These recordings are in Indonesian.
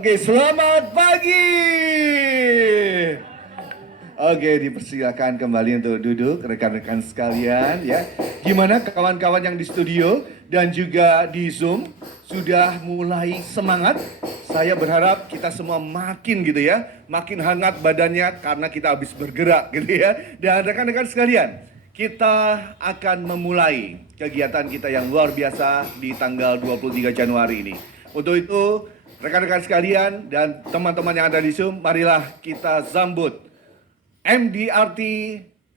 Oke, selamat pagi. Oke, dipersilakan kembali untuk duduk rekan-rekan sekalian ya. Gimana kawan-kawan yang di studio dan juga di Zoom sudah mulai semangat? Saya berharap kita semua makin gitu ya, makin hangat badannya karena kita habis bergerak gitu ya. Dan rekan-rekan sekalian, kita akan memulai kegiatan kita yang luar biasa di tanggal 23 Januari ini. Untuk itu, rekan-rekan sekalian dan teman-teman yang ada di Zoom, marilah kita sambut MDRT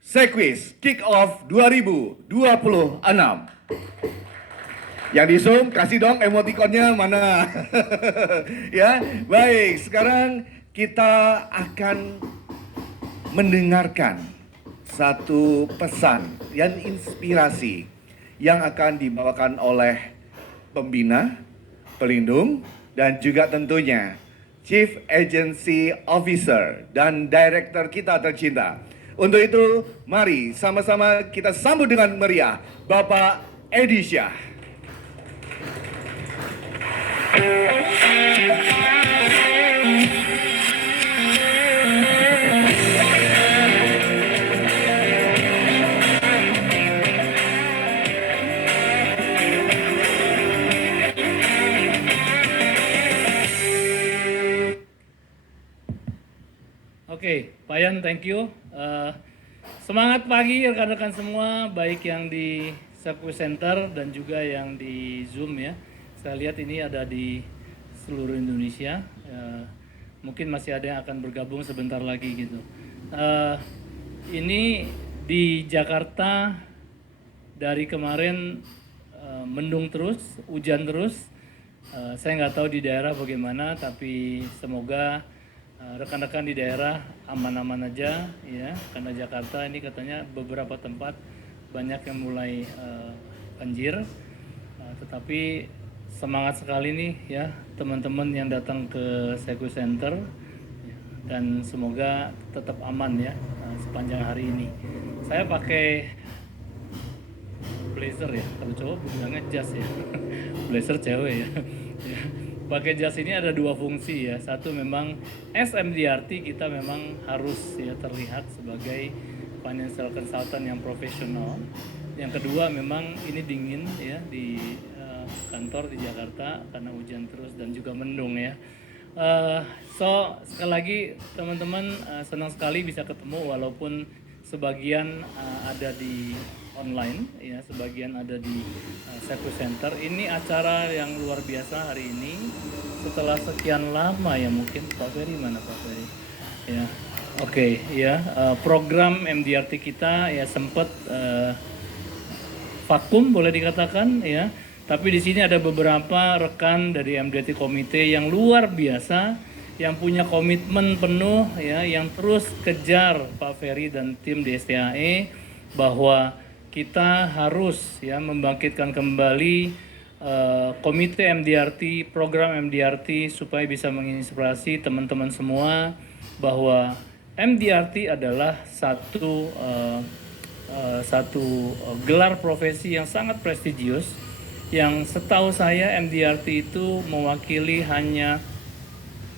Sequiz Kick Off 2026. Yang di Zoom, kasih dong emotikonnya mana. Ya, baik. Sekarang kita akan mendengarkan satu pesan yang inspirasi yang akan dibawakan oleh pembina, pelindung, dan juga tentunya Chief Agency Officer dan Director kita tercinta. Untuk itu, mari sama-sama kita sambut dengan meriah Bapak Edi Syah. Oke, Pak Yan, thank you. Semangat pagi rekan-rekan semua, baik yang di Circuit Center dan juga yang di Zoom ya. Saya lihat ini ada di seluruh Indonesia. Mungkin masih ada yang akan bergabung sebentar lagi gitu. Ini di Jakarta dari kemarin mendung terus, hujan terus. Saya nggak tahu di daerah bagaimana, tapi semoga rekan-rekan di daerah aman-aman aja ya, karena Jakarta ini katanya beberapa tempat banyak yang mulai banjir, tetapi semangat sekali nih ya teman-teman yang datang ke Seku Center dan semoga tetap aman ya sepanjang hari ini. Saya pakai blazer ya, kalau cowok bilangnya jas ya. Blazer cewek ya. Pakai jas ini ada dua fungsi ya. Satu, memang SMDRT kita memang harus ya terlihat sebagai financial consultant yang profesional. Yang kedua, memang ini dingin ya di kantor di Jakarta karena hujan terus dan juga mendung ya. So sekali lagi teman-teman, senang sekali bisa ketemu walaupun sebagian ada di online ya, sebagian ada di Seku Center. Ini acara yang luar biasa hari ini setelah sekian lama ya, mungkin Pak Ferry mana Pak Ferry ya. Oke ya, program MDRT kita ya sempat vakum boleh dikatakan ya, tapi di sini ada beberapa rekan dari MDRT komite yang luar biasa, yang punya komitmen penuh ya, yang terus kejar Pak Ferry dan tim di STAE bahwa kita harus ya membangkitkan kembali komite MDRT, program MDRT supaya bisa menginspirasi teman-teman semua bahwa MDRT adalah satu gelar profesi yang sangat prestisius, yang setahu saya MDRT itu mewakili hanya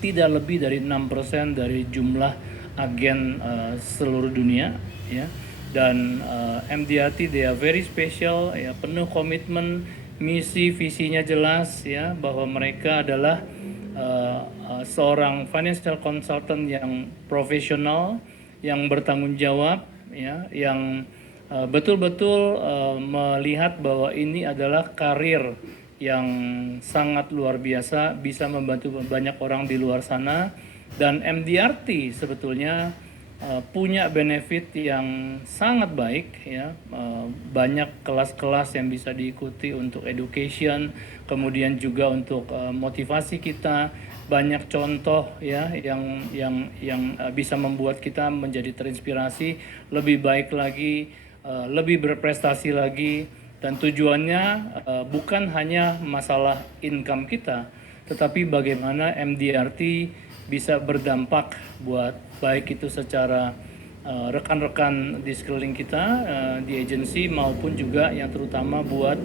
tidak lebih dari 6% dari jumlah agen seluruh dunia ya. Dan MDRT they are very special ya, penuh komitmen, misi visinya jelas ya, bahwa mereka adalah seorang financial consultant yang profesional, yang bertanggung jawab ya, yang betul-betul melihat bahwa ini adalah karir yang sangat luar biasa, bisa membantu banyak orang di luar sana. Dan MDRT sebetulnya punya benefit yang sangat baik ya, banyak kelas-kelas yang bisa diikuti untuk education, kemudian juga untuk motivasi kita, banyak contoh ya yang bisa membuat kita menjadi terinspirasi, lebih baik lagi, lebih berprestasi lagi. Dan tujuannya bukan hanya masalah income kita, tetapi bagaimana MDRT bisa berdampak buat baik itu secara rekan-rekan di sekeliling kita di agensi, maupun juga yang terutama buat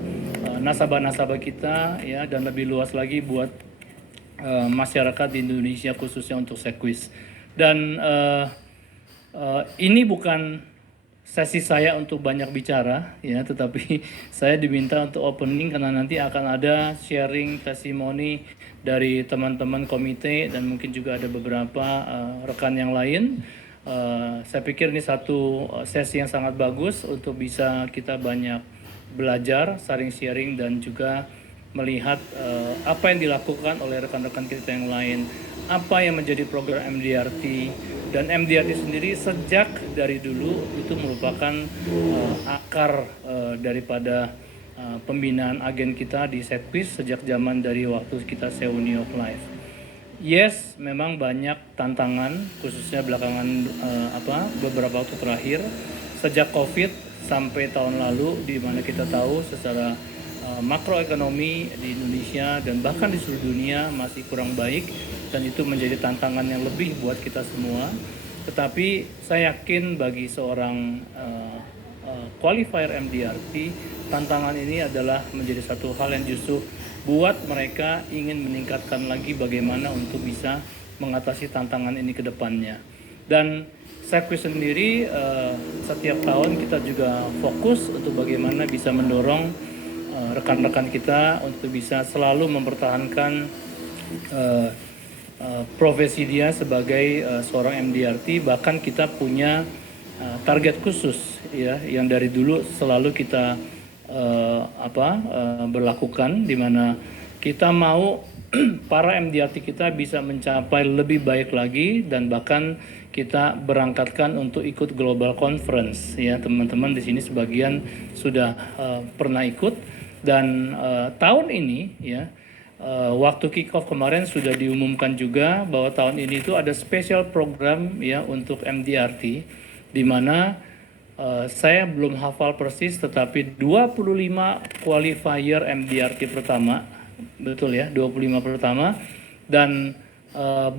nasabah-nasabah kita ya, dan lebih luas lagi buat masyarakat di Indonesia khususnya untuk Sekwis. Dan ini bukan sesi saya untuk banyak bicara ya, tetapi saya diminta untuk opening karena nanti akan ada sharing testimoni dari teman-teman komite dan mungkin juga ada beberapa rekan yang lain. Saya pikir ini satu sesi yang sangat bagus untuk bisa kita banyak belajar, saling sharing dan juga melihat apa yang dilakukan oleh rekan-rekan kita yang lain, apa yang menjadi program MDRT, dan MDRT sendiri sejak dari dulu itu merupakan akar daripada pembinaan agen kita di Sekwis sejak zaman dari waktu kita Seuni of Life. Yes, memang banyak tantangan khususnya belakangan beberapa waktu terakhir sejak COVID sampai tahun lalu, di mana kita tahu secara makroekonomi di Indonesia dan bahkan di seluruh dunia masih kurang baik, dan itu menjadi tantangan yang lebih buat kita semua. Tetapi saya yakin bagi seorang qualifier MDRT, tantangan ini adalah menjadi satu hal yang justru buat mereka ingin meningkatkan lagi bagaimana untuk bisa mengatasi tantangan ini ke depannya. Dan Sekwis sendiri setiap tahun kita juga fokus untuk bagaimana bisa mendorong rekan-rekan kita untuk bisa selalu mempertahankan profesi dia sebagai seorang MDRT. Bahkan kita punya target khusus ya yang dari dulu selalu kita berlakukan, di mana kita mau para MDRT kita bisa mencapai lebih baik lagi, dan bahkan kita berangkatkan untuk ikut global conference ya. Teman-teman di sini sebagian sudah pernah ikut, dan tahun ini ya waktu kick off kemarin sudah diumumkan juga bahwa tahun ini itu ada special program ya untuk MDRT, di mana saya belum hafal persis, tetapi 25 qualifier MDRT pertama, betul ya, 25 pertama, dan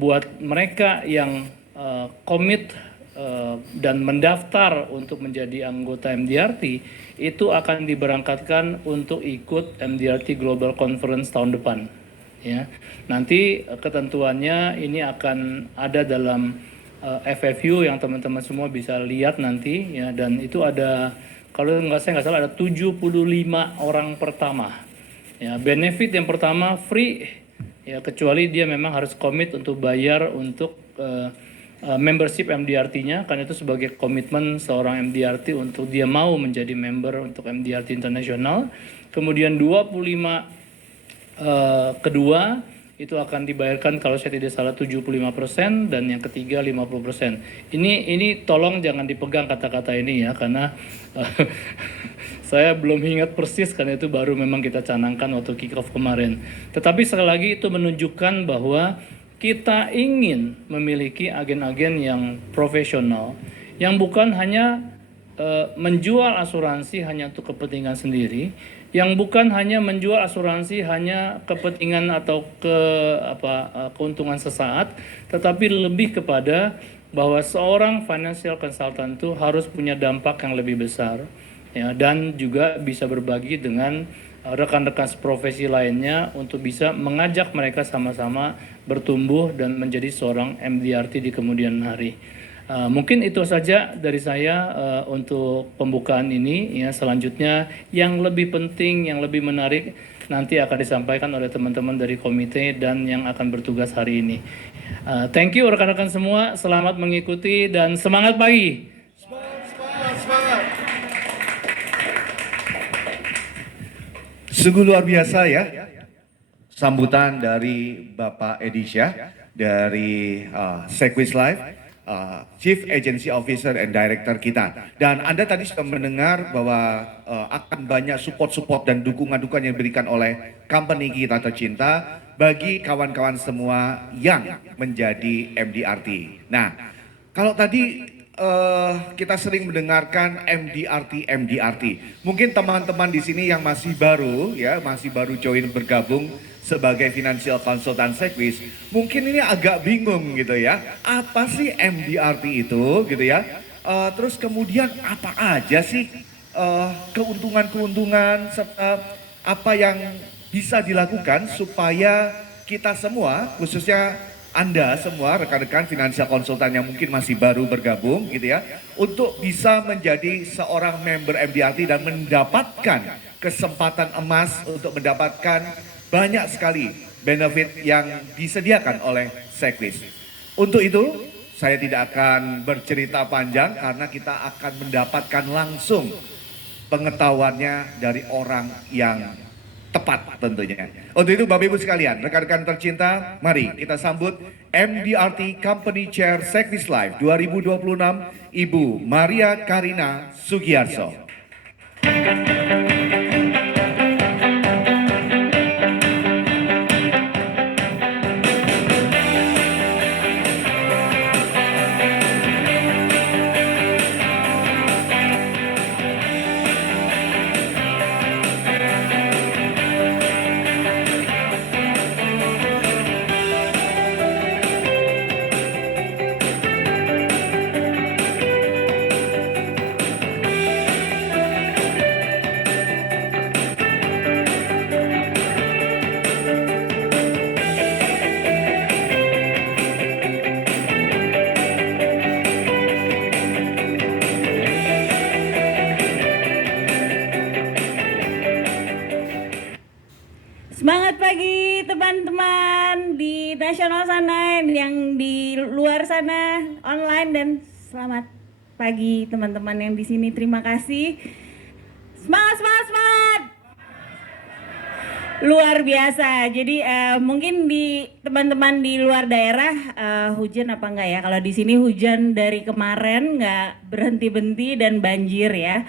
buat mereka yang komit dan mendaftar untuk menjadi anggota MDRT, itu akan diberangkatkan untuk ikut MDRT Global Conference tahun depan. Ya, nanti ketentuannya ini akan ada dalam FFU yang teman-teman semua bisa lihat nanti ya, dan itu ada, kalau saya nggak salah ada 75 orang pertama. Ya, benefit yang pertama free ya, kecuali dia memang harus komit untuk bayar untuk membership MDRT-nya, karena itu sebagai komitmen seorang MDRT untuk dia mau menjadi member untuk MDRT Internasional. Kemudian 25 kedua itu akan dibayarkan kalau saya tidak salah 75%, dan yang ketiga 50%. Ini tolong jangan dipegang kata-kata ini ya, karena saya belum ingat persis karena itu baru memang kita canangkan waktu kick off kemarin. Tetapi sekali lagi itu menunjukkan bahwa kita ingin memiliki agen-agen yang profesional, yang bukan hanya menjual asuransi hanya untuk kepentingan sendiri, yang bukan hanya menjual asuransi hanya kepentingan atau keuntungan sesaat, tetapi lebih kepada bahwa seorang financial consultant itu harus punya dampak yang lebih besar ya, dan juga bisa berbagi dengan rekan-rekan profesi lainnya untuk bisa mengajak mereka sama-sama bertumbuh dan menjadi seorang MDRT di kemudian hari. Mungkin itu saja dari saya untuk pembukaan ini ya. Selanjutnya yang lebih penting, yang lebih menarik nanti akan disampaikan oleh teman-teman dari komite dan yang akan bertugas hari ini. Thank you rekan-rekan semua, selamat mengikuti dan semangat pagi. Semangat. Sungguh luar biasa ya sambutan dari Bapak Edisha dari Sekwis Life, Chief Agency Officer and Director kita. Dan Anda tadi sudah mendengar bahwa akan banyak support dan dukungan-dukungan yang diberikan oleh company kita tercinta bagi kawan-kawan semua yang menjadi MDRT. Nah, kalau tadi kita sering mendengarkan MDRT. Mungkin teman-teman di sini yang masih baru join bergabung sebagai financial consultant Sekwis, mungkin ini agak bingung gitu ya. Apa sih MDRT itu gitu ya? Terus kemudian apa aja sih keuntungan-keuntungan serta apa yang bisa dilakukan supaya kita semua, khususnya Anda semua rekan-rekan financial konsultan yang mungkin masih baru bergabung gitu ya, untuk bisa menjadi seorang member MDRT dan mendapatkan kesempatan emas untuk mendapatkan banyak sekali benefit yang disediakan oleh Sekwis. Untuk itu, saya tidak akan bercerita panjang karena kita akan mendapatkan langsung pengetahuannya dari orang yang tepat tentunya. Untuk itu Bapak Ibu sekalian, rekan-rekan tercinta, mari kita sambut MDRT Company Chair Sekwis Live 2026, Ibu Maria Karina Sugiarso. Semangat pagi teman-teman di nasional sana, yang di luar sana online, dan selamat pagi teman-teman yang di sini. Terima kasih. Semangat, semangat, semangat. Luar biasa. Jadi mungkin di teman-teman di luar daerah hujan apa enggak ya? Kalau di sini hujan dari kemarin nggak berhenti-henti dan banjir ya.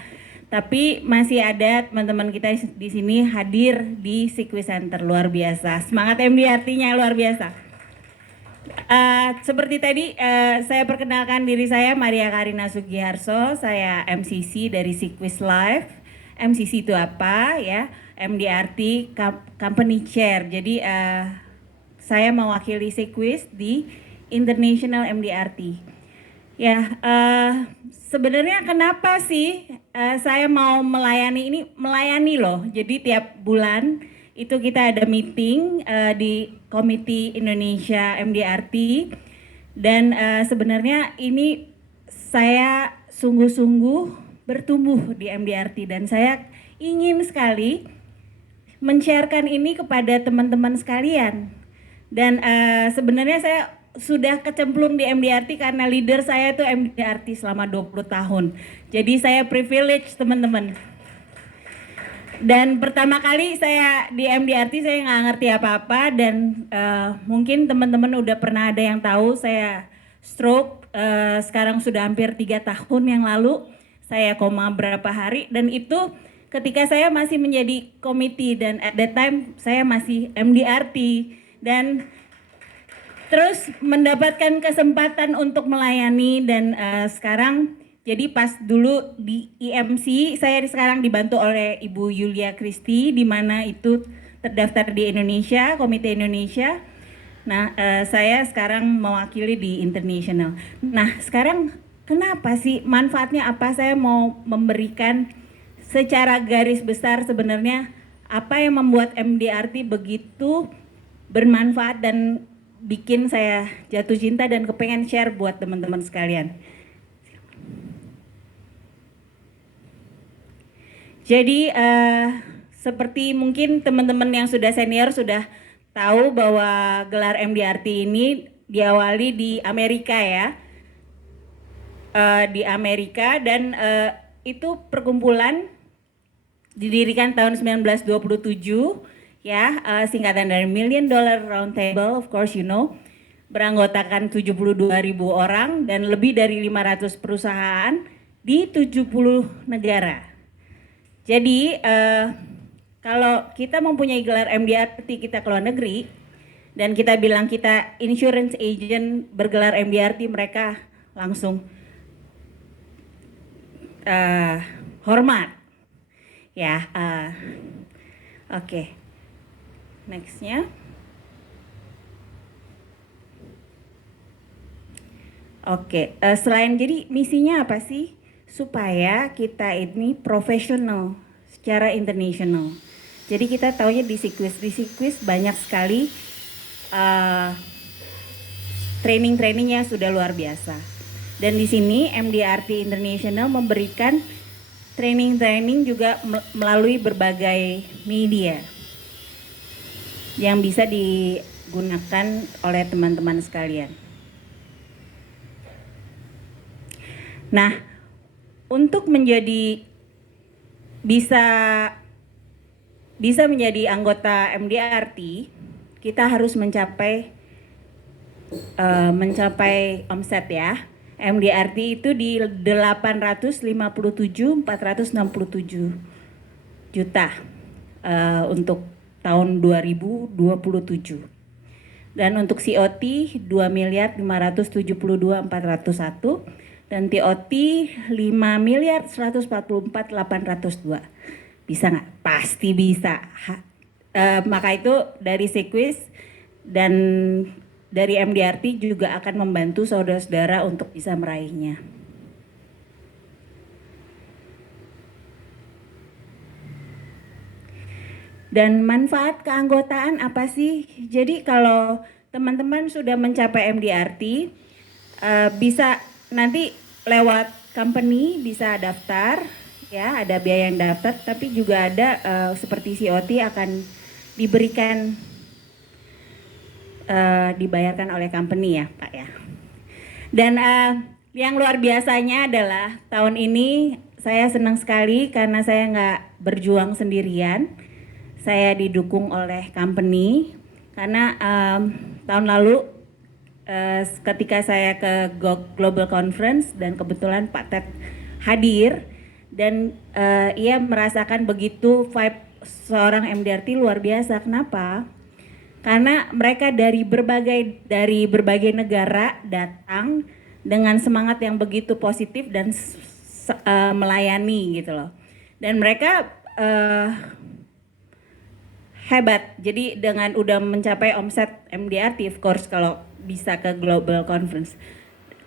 Tapi masih ada teman-teman kita di sini hadir di Sekwis Center, luar biasa. Semangat MDRT-nya luar biasa. Seperti tadi saya perkenalkan diri, saya Maria Karina Sugiarso, saya MCC dari Sekwis Live. MCC itu apa ya? MDRT Company Chair. Jadi saya mewakili Sekwis di International MDRT. Ya, sebenarnya kenapa sih saya mau melayani loh. Jadi tiap bulan itu kita ada meeting di Komite Indonesia MDRT, dan sebenarnya ini saya sungguh-sungguh bertumbuh di MDRT, dan saya ingin sekali men-sharekan ini kepada teman-teman sekalian. Dan sebenarnya saya sudah kecemplung di MDRT karena leader saya itu MDRT selama 20 tahun. Jadi saya privilege teman-teman. Dan pertama kali saya di MDRT saya nggak ngerti apa-apa, dan mungkin teman-teman udah pernah ada yang tahu saya stroke sekarang sudah hampir 3 tahun yang lalu. Saya koma berapa hari, dan itu ketika saya masih menjadi komite, dan at that time saya masih MDRT, dan terus mendapatkan kesempatan untuk melayani. Dan sekarang jadi pas dulu di IMC saya sekarang dibantu oleh Ibu Yulia Kristi, di mana itu terdaftar di Indonesia, Komite Indonesia. Nah saya sekarang mewakili di International. Nah sekarang kenapa sih, manfaatnya apa? Saya mau memberikan secara garis besar sebenarnya apa yang membuat MDRT begitu bermanfaat dan bikin saya jatuh cinta dan kepengen share buat teman-teman sekalian. Jadi seperti mungkin teman-teman yang sudah senior sudah tahu bahwa gelar MDRT ini diawali di Amerika ya. Di Amerika, dan itu perkumpulan didirikan tahun 1927 ya, singkatan dari Million Dollar Round Table, of course you know, beranggotakan 72.000 orang dan lebih dari 500 perusahaan di 70 negara. Jadi kalau kita mempunyai gelar MDRT, kita ke luar negeri dan kita bilang kita insurance agent bergelar MDRT, mereka langsung hormat ya. Oke. Nextnya. Oke, selain jadi misinya apa sih? Supaya kita ini profesional secara internasional. Jadi kita taunya di Sekwis banyak sekali training-trainingnya sudah luar biasa. Dan di sini MDRT International memberikan training-training juga melalui berbagai media yang bisa digunakan oleh teman-teman sekalian. Nah, untuk bisa menjadi anggota MDRT, kita harus mencapai omset ya. MDRT itu di 857.467 juta untuk tahun 2027. Dan untuk COT 2.572.401 dan TOT 5.144.802. Bisa nggak? Pasti bisa. Maka itu dari Sequis dan dari MDRT juga akan membantu saudara-saudara untuk bisa meraihnya. Dan manfaat keanggotaan apa sih? Jadi kalau teman-teman sudah mencapai MDRT, bisa nanti lewat company bisa daftar, ya ada biaya yang daftar, tapi juga ada seperti COT akan diberikan dibayarkan oleh company ya Pak ya. Dan yang luar biasanya adalah tahun ini saya senang sekali karena saya nggak berjuang sendirian. Saya didukung oleh company karena tahun lalu ketika saya ke Global Conference dan kebetulan Pak Ted hadir dan ia merasakan begitu vibe seorang MDRT luar biasa. Kenapa? Karena mereka dari berbagai negara datang dengan semangat yang begitu positif dan melayani gitu loh. Dan mereka hebat. Jadi dengan udah mencapai omset MDRT, of course kalau bisa ke Global Conference.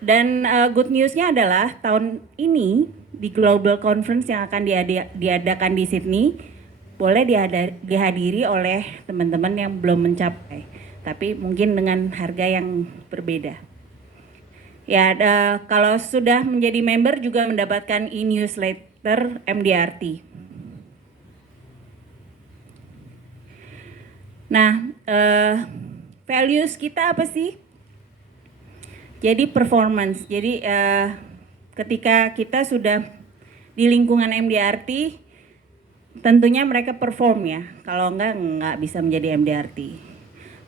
Dan good newsnya adalah tahun ini di Global Conference yang akan diadakan di Sydney boleh dihadiri oleh teman-teman yang belum mencapai, tapi mungkin dengan harga yang berbeda. Ya, kalau sudah menjadi member juga mendapatkan e-newsletter MDRT. Nah, values kita apa sih? Jadi performance. Jadi ketika kita sudah di lingkungan MDRT, tentunya mereka perform ya. Kalau nggak bisa menjadi MDRT.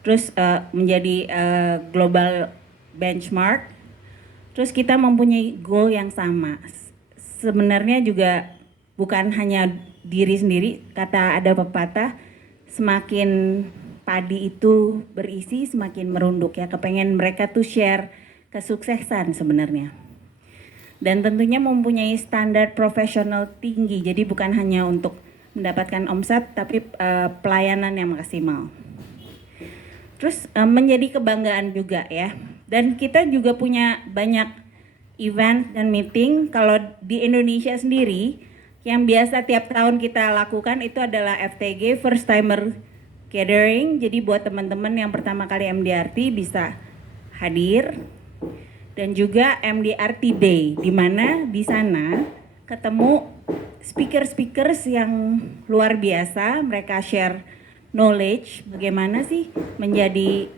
Terus menjadi global benchmark. Terus kita mempunyai goal yang sama. Sebenarnya juga bukan hanya diri sendiri. Kata ada pepatah, semakin padi itu berisi semakin merunduk ya. Kepengen mereka tuh share kesuksesan sebenarnya. Dan tentunya mempunyai standar profesional tinggi. Jadi bukan hanya untuk mendapatkan omset tapi pelayanan yang maksimal. Terus menjadi kebanggaan juga ya. Dan kita juga punya banyak event dan meeting. Kalau di Indonesia sendiri yang biasa tiap tahun kita lakukan itu adalah FTG, First Timer Gathering. Jadi buat teman-teman yang pertama kali MDRT bisa hadir. Dan juga MDRT Day, di mana di sana ketemu speaker-speakers yang luar biasa. Mereka share knowledge bagaimana sih menjadi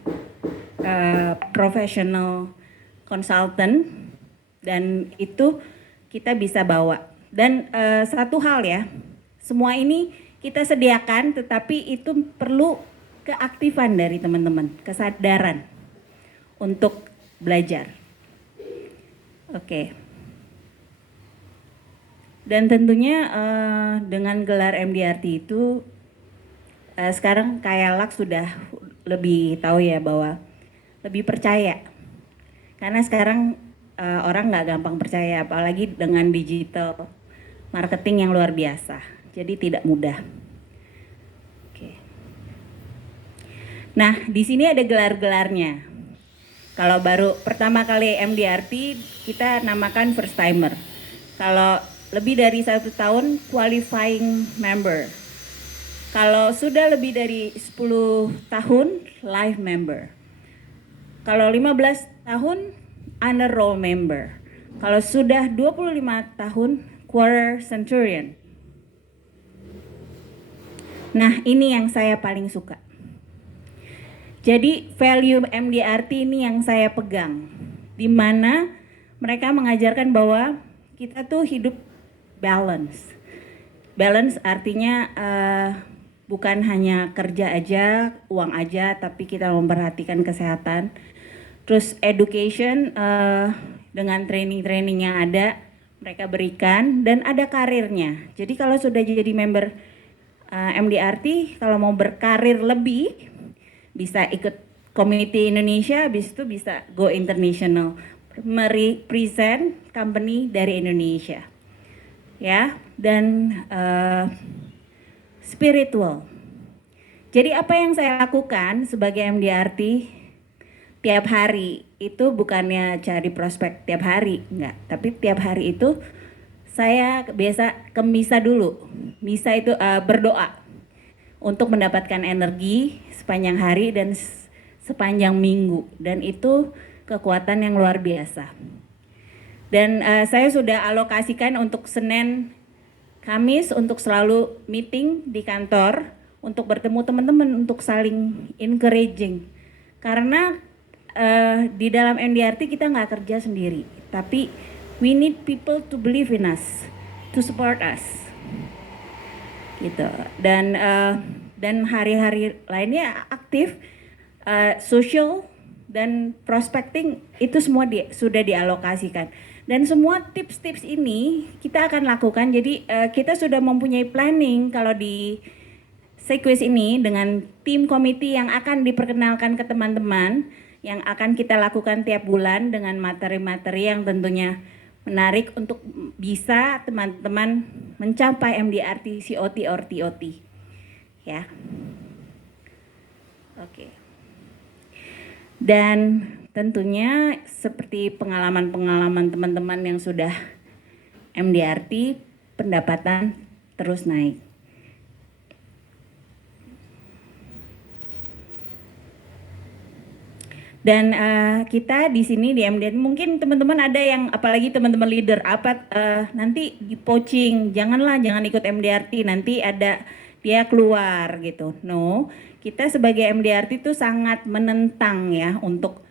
professional consultant, dan itu kita bisa bawa. Dan satu hal ya, semua ini kita sediakan, tetapi itu perlu keaktifan dari teman-teman, kesadaran untuk belajar. Oke. Dan tentunya dengan gelar MDRT itu sekarang Kayak sudah lebih tahu ya bahwa lebih percaya. Karena sekarang orang nggak gampang percaya, apalagi dengan digital marketing yang luar biasa. Jadi tidak mudah. Oke. Nah, di sini ada gelar-gelarnya. Kalau baru pertama kali MDRT kita namakan first timer. Kalau lebih dari 1 tahun qualifying member. Kalau sudah lebih dari 10 tahun, life member. Kalau 15 tahun, honor roll member. Kalau sudah 25 tahun, quarter centurion. Nah, ini yang saya paling suka. Jadi value MDRT ini yang saya pegang, di mana mereka mengajarkan bahwa kita tuh hidup balance. Balance artinya bukan hanya kerja aja, uang aja, tapi kita memperhatikan kesehatan. Terus education dengan training-training yang ada mereka berikan, dan ada karirnya. Jadi kalau sudah jadi member MDRT, kalau mau berkarir lebih, bisa ikut Community Indonesia, habis itu bisa go international, merepresent company dari Indonesia, ya. Dan spiritual. Jadi apa yang saya lakukan sebagai MDRT tiap hari itu bukannya cari prospek tiap hari, enggak. Tapi tiap hari itu saya biasa ke misa dulu. Misa itu berdoa untuk mendapatkan energi sepanjang hari dan sepanjang minggu. Dan itu kekuatan yang luar biasa. Dan saya sudah alokasikan untuk Senin, Kamis untuk selalu meeting di kantor untuk bertemu teman-teman untuk saling encouraging. Karena di dalam MDRT kita nggak kerja sendiri, tapi we need people to believe in us, to support us, gitu. Dan hari-hari lainnya aktif, social dan prospecting itu semua sudah dialokasikan. Dan semua tips-tips ini kita akan lakukan. Jadi kita sudah mempunyai planning kalau di Sequis ini dengan tim komite yang akan diperkenalkan ke teman-teman, yang akan kita lakukan tiap bulan dengan materi-materi yang tentunya menarik untuk bisa teman-teman mencapai MDRT, COT, or TOT. Ya. Oke. Dan tentunya seperti pengalaman-pengalaman teman-teman yang sudah MDRT, pendapatan terus naik. Dan kita di sini di MDRT mungkin teman-teman ada yang, apalagi teman-teman leader, nanti di poaching, jangan ikut MDRT, nanti ada dia keluar gitu. No, kita sebagai MDRT itu sangat menentang ya untuk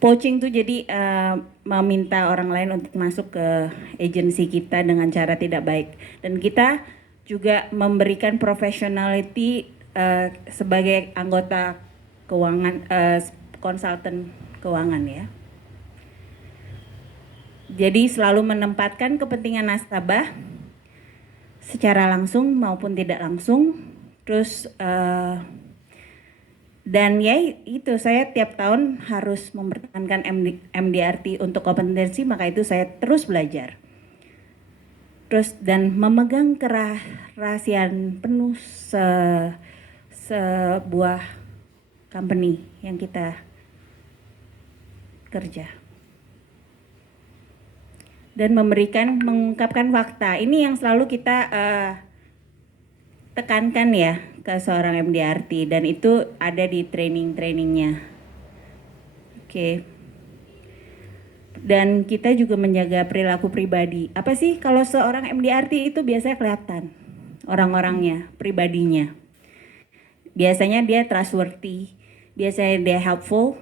poaching tuh, jadi meminta orang lain untuk masuk ke agensi kita dengan cara tidak baik. Dan kita juga memberikan professionality sebagai anggota keuangan, konsultan keuangan ya. Jadi selalu menempatkan kepentingan nasabah secara langsung maupun tidak langsung. Terus dan ya itu, saya tiap tahun harus mempertahankan MDRT untuk kompetensi, maka itu saya terus belajar. Terus dan memegang kerahasiaan penuh sebuah company yang kita kerja. Dan mengungkapkan fakta. Ini yang selalu kita tekankan ya ke seorang MDRT, dan itu ada di training-trainingnya. Oke. Dan kita juga menjaga perilaku pribadi. Apa sih kalau seorang MDRT itu biasanya kelihatan orang-orangnya, pribadinya. Biasanya dia trustworthy, biasanya dia helpful,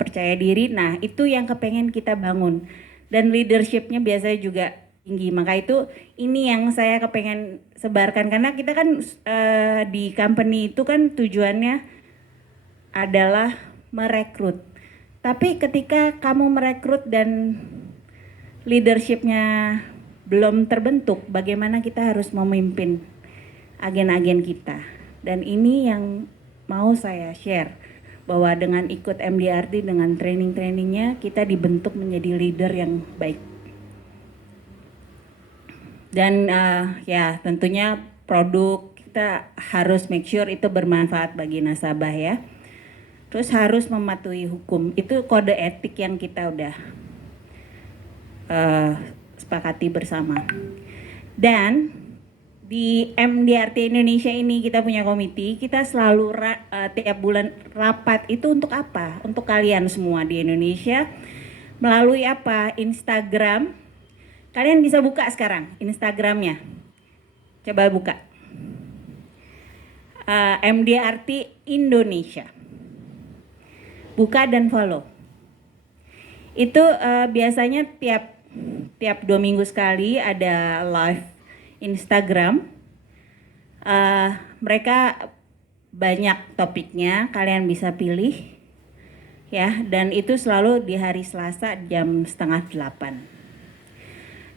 percaya diri. Nah itu yang kepengen kita bangun. Dan leadershipnya biasanya juga tinggi. Maka itu ini yang saya kepengen sebarkan, karena kita kan di company itu kan tujuannya adalah merekrut. Tapi ketika kamu merekrut dan leadershipnya belum terbentuk, bagaimana kita harus memimpin agen-agen kita. Dan ini yang mau saya share, bahwa dengan ikut MDRT, dengan training-trainingnya, kita dibentuk menjadi leader yang baik. Dan ya tentunya produk kita harus make sure itu bermanfaat bagi nasabah ya. Terus harus mematuhi hukum, itu kode etik yang kita udah sepakati bersama. Dan di MDRT Indonesia ini kita punya komite, kita selalu tiap bulan rapat. Itu untuk apa? Untuk kalian semua di Indonesia. Melalui apa? Instagram. Kalian bisa buka sekarang Instagramnya. Coba buka. MDRT Indonesia. Buka dan follow. Itu biasanya tiap 2 minggu sekali ada live Instagram. Mereka banyak topiknya, kalian bisa pilih ya, dan itu selalu di hari Selasa jam 7:30.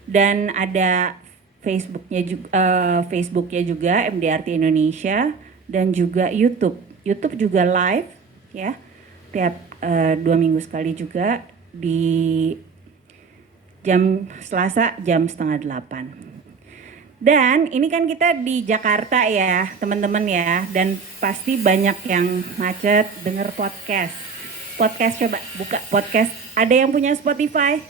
Dan ada Facebooknya juga MDRT Indonesia, dan juga YouTube juga live ya, tiap 2 minggu sekali juga di jam Selasa jam 7:30. Dan ini kan kita di Jakarta ya teman-teman ya, dan pasti banyak yang macet denger podcast. Coba buka podcast. Ada yang punya Spotify?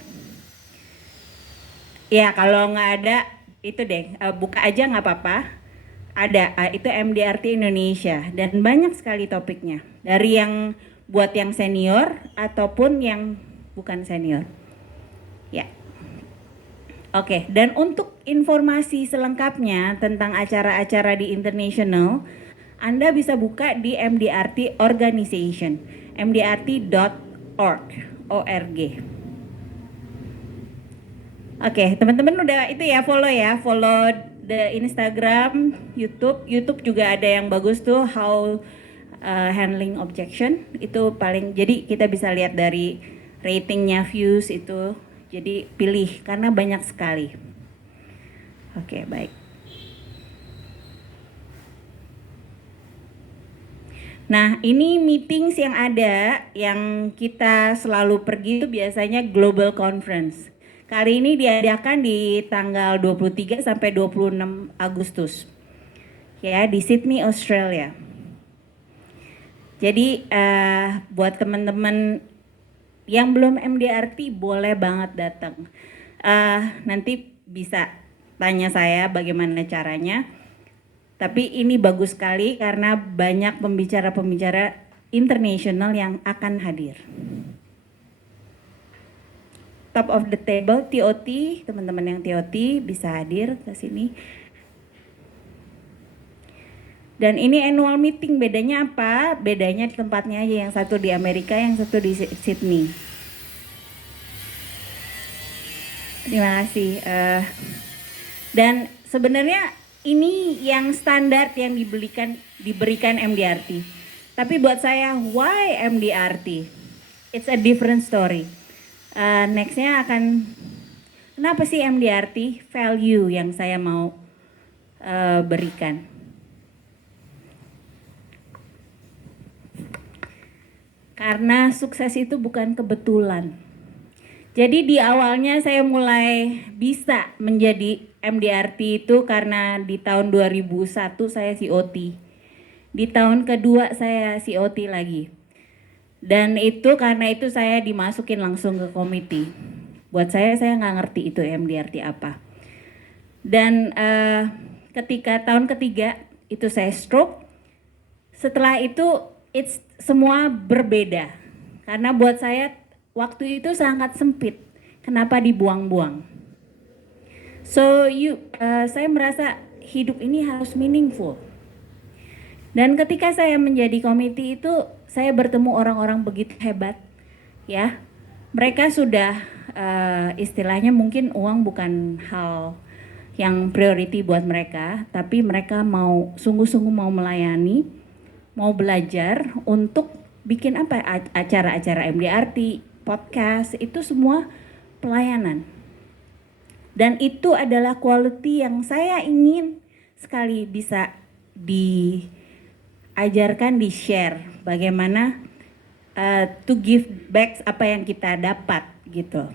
Ya kalau nggak ada itu deh, buka aja nggak apa-apa. Ada, itu MDRT Indonesia, dan banyak sekali topiknya. Dari yang buat yang senior ataupun yang bukan senior. Ya. Oke, dan untuk informasi selengkapnya tentang acara-acara di international, Anda bisa buka di MDRT Organization, mdrt.org. Oke, teman-teman udah itu ya, follow the Instagram, YouTube juga ada yang bagus tuh, how handling objection, itu paling, jadi kita bisa lihat dari ratingnya, views itu. Jadi pilih karena banyak sekali. Oke, baik. Nah, ini meetings yang ada, yang kita selalu pergi itu biasanya Global Conference. Kali ini diadakan di tanggal 23 sampai 26 Agustus. Ya, di Sydney, Australia. Jadi buat teman-teman yang belum MDRT boleh banget datang. Nanti bisa tanya saya bagaimana caranya. Tapi ini bagus sekali karena banyak pembicara-pembicara internasional yang akan hadir. Top of the table, TOT, teman-teman yang TOT bisa hadir ke sini. Dan ini annual meeting, bedanya apa? Bedanya tempatnya aja, yang satu di Amerika, yang satu di Sydney. Terima kasih. Dan sebenarnya ini yang standar yang diberikan MDRT. Tapi buat saya, why MDRT? It's a different story. Nextnya akan, kenapa sih MDRT? Value yang saya mau berikan. Karena sukses itu bukan kebetulan. Jadi di awalnya saya mulai bisa menjadi MDRT itu karena di tahun 2001 saya COT. Di tahun kedua saya COT lagi. Dan itu karena itu saya dimasukin langsung ke komite. Buat saya nggak ngerti itu MDRT apa. Dan ketika tahun ketiga itu saya stroke. Setelah itu semua berbeda, karena buat saya waktu itu sangat sempit. Kenapa dibuang-buang? So saya merasa hidup ini harus meaningful. Dan ketika saya menjadi komite itu, saya bertemu orang-orang begitu hebat, ya. Mereka sudah istilahnya mungkin uang bukan hal yang priority buat mereka, tapi mereka mau sungguh-sungguh mau melayani. Mau belajar untuk bikin apa, acara-acara MDRT, podcast, itu semua pelayanan. Dan itu adalah quality yang saya ingin sekali bisa diajarkan, di-share. Bagaimana to give back apa yang kita dapat gitu.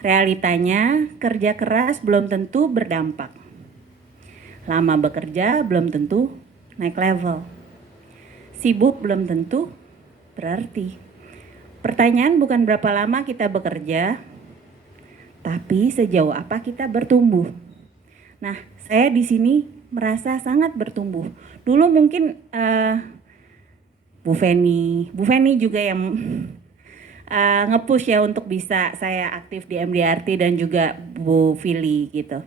Realitanya, kerja keras belum tentu berdampak. Lama bekerja belum tentu naik level. Sibuk belum tentu berarti. Pertanyaan bukan berapa lama kita bekerja, tapi sejauh apa kita bertumbuh. Nah, saya di sini merasa sangat bertumbuh. Dulu mungkin Bu Feni juga yang nge-push ya untuk bisa saya aktif di MDRT dan juga Bu Fili gitu.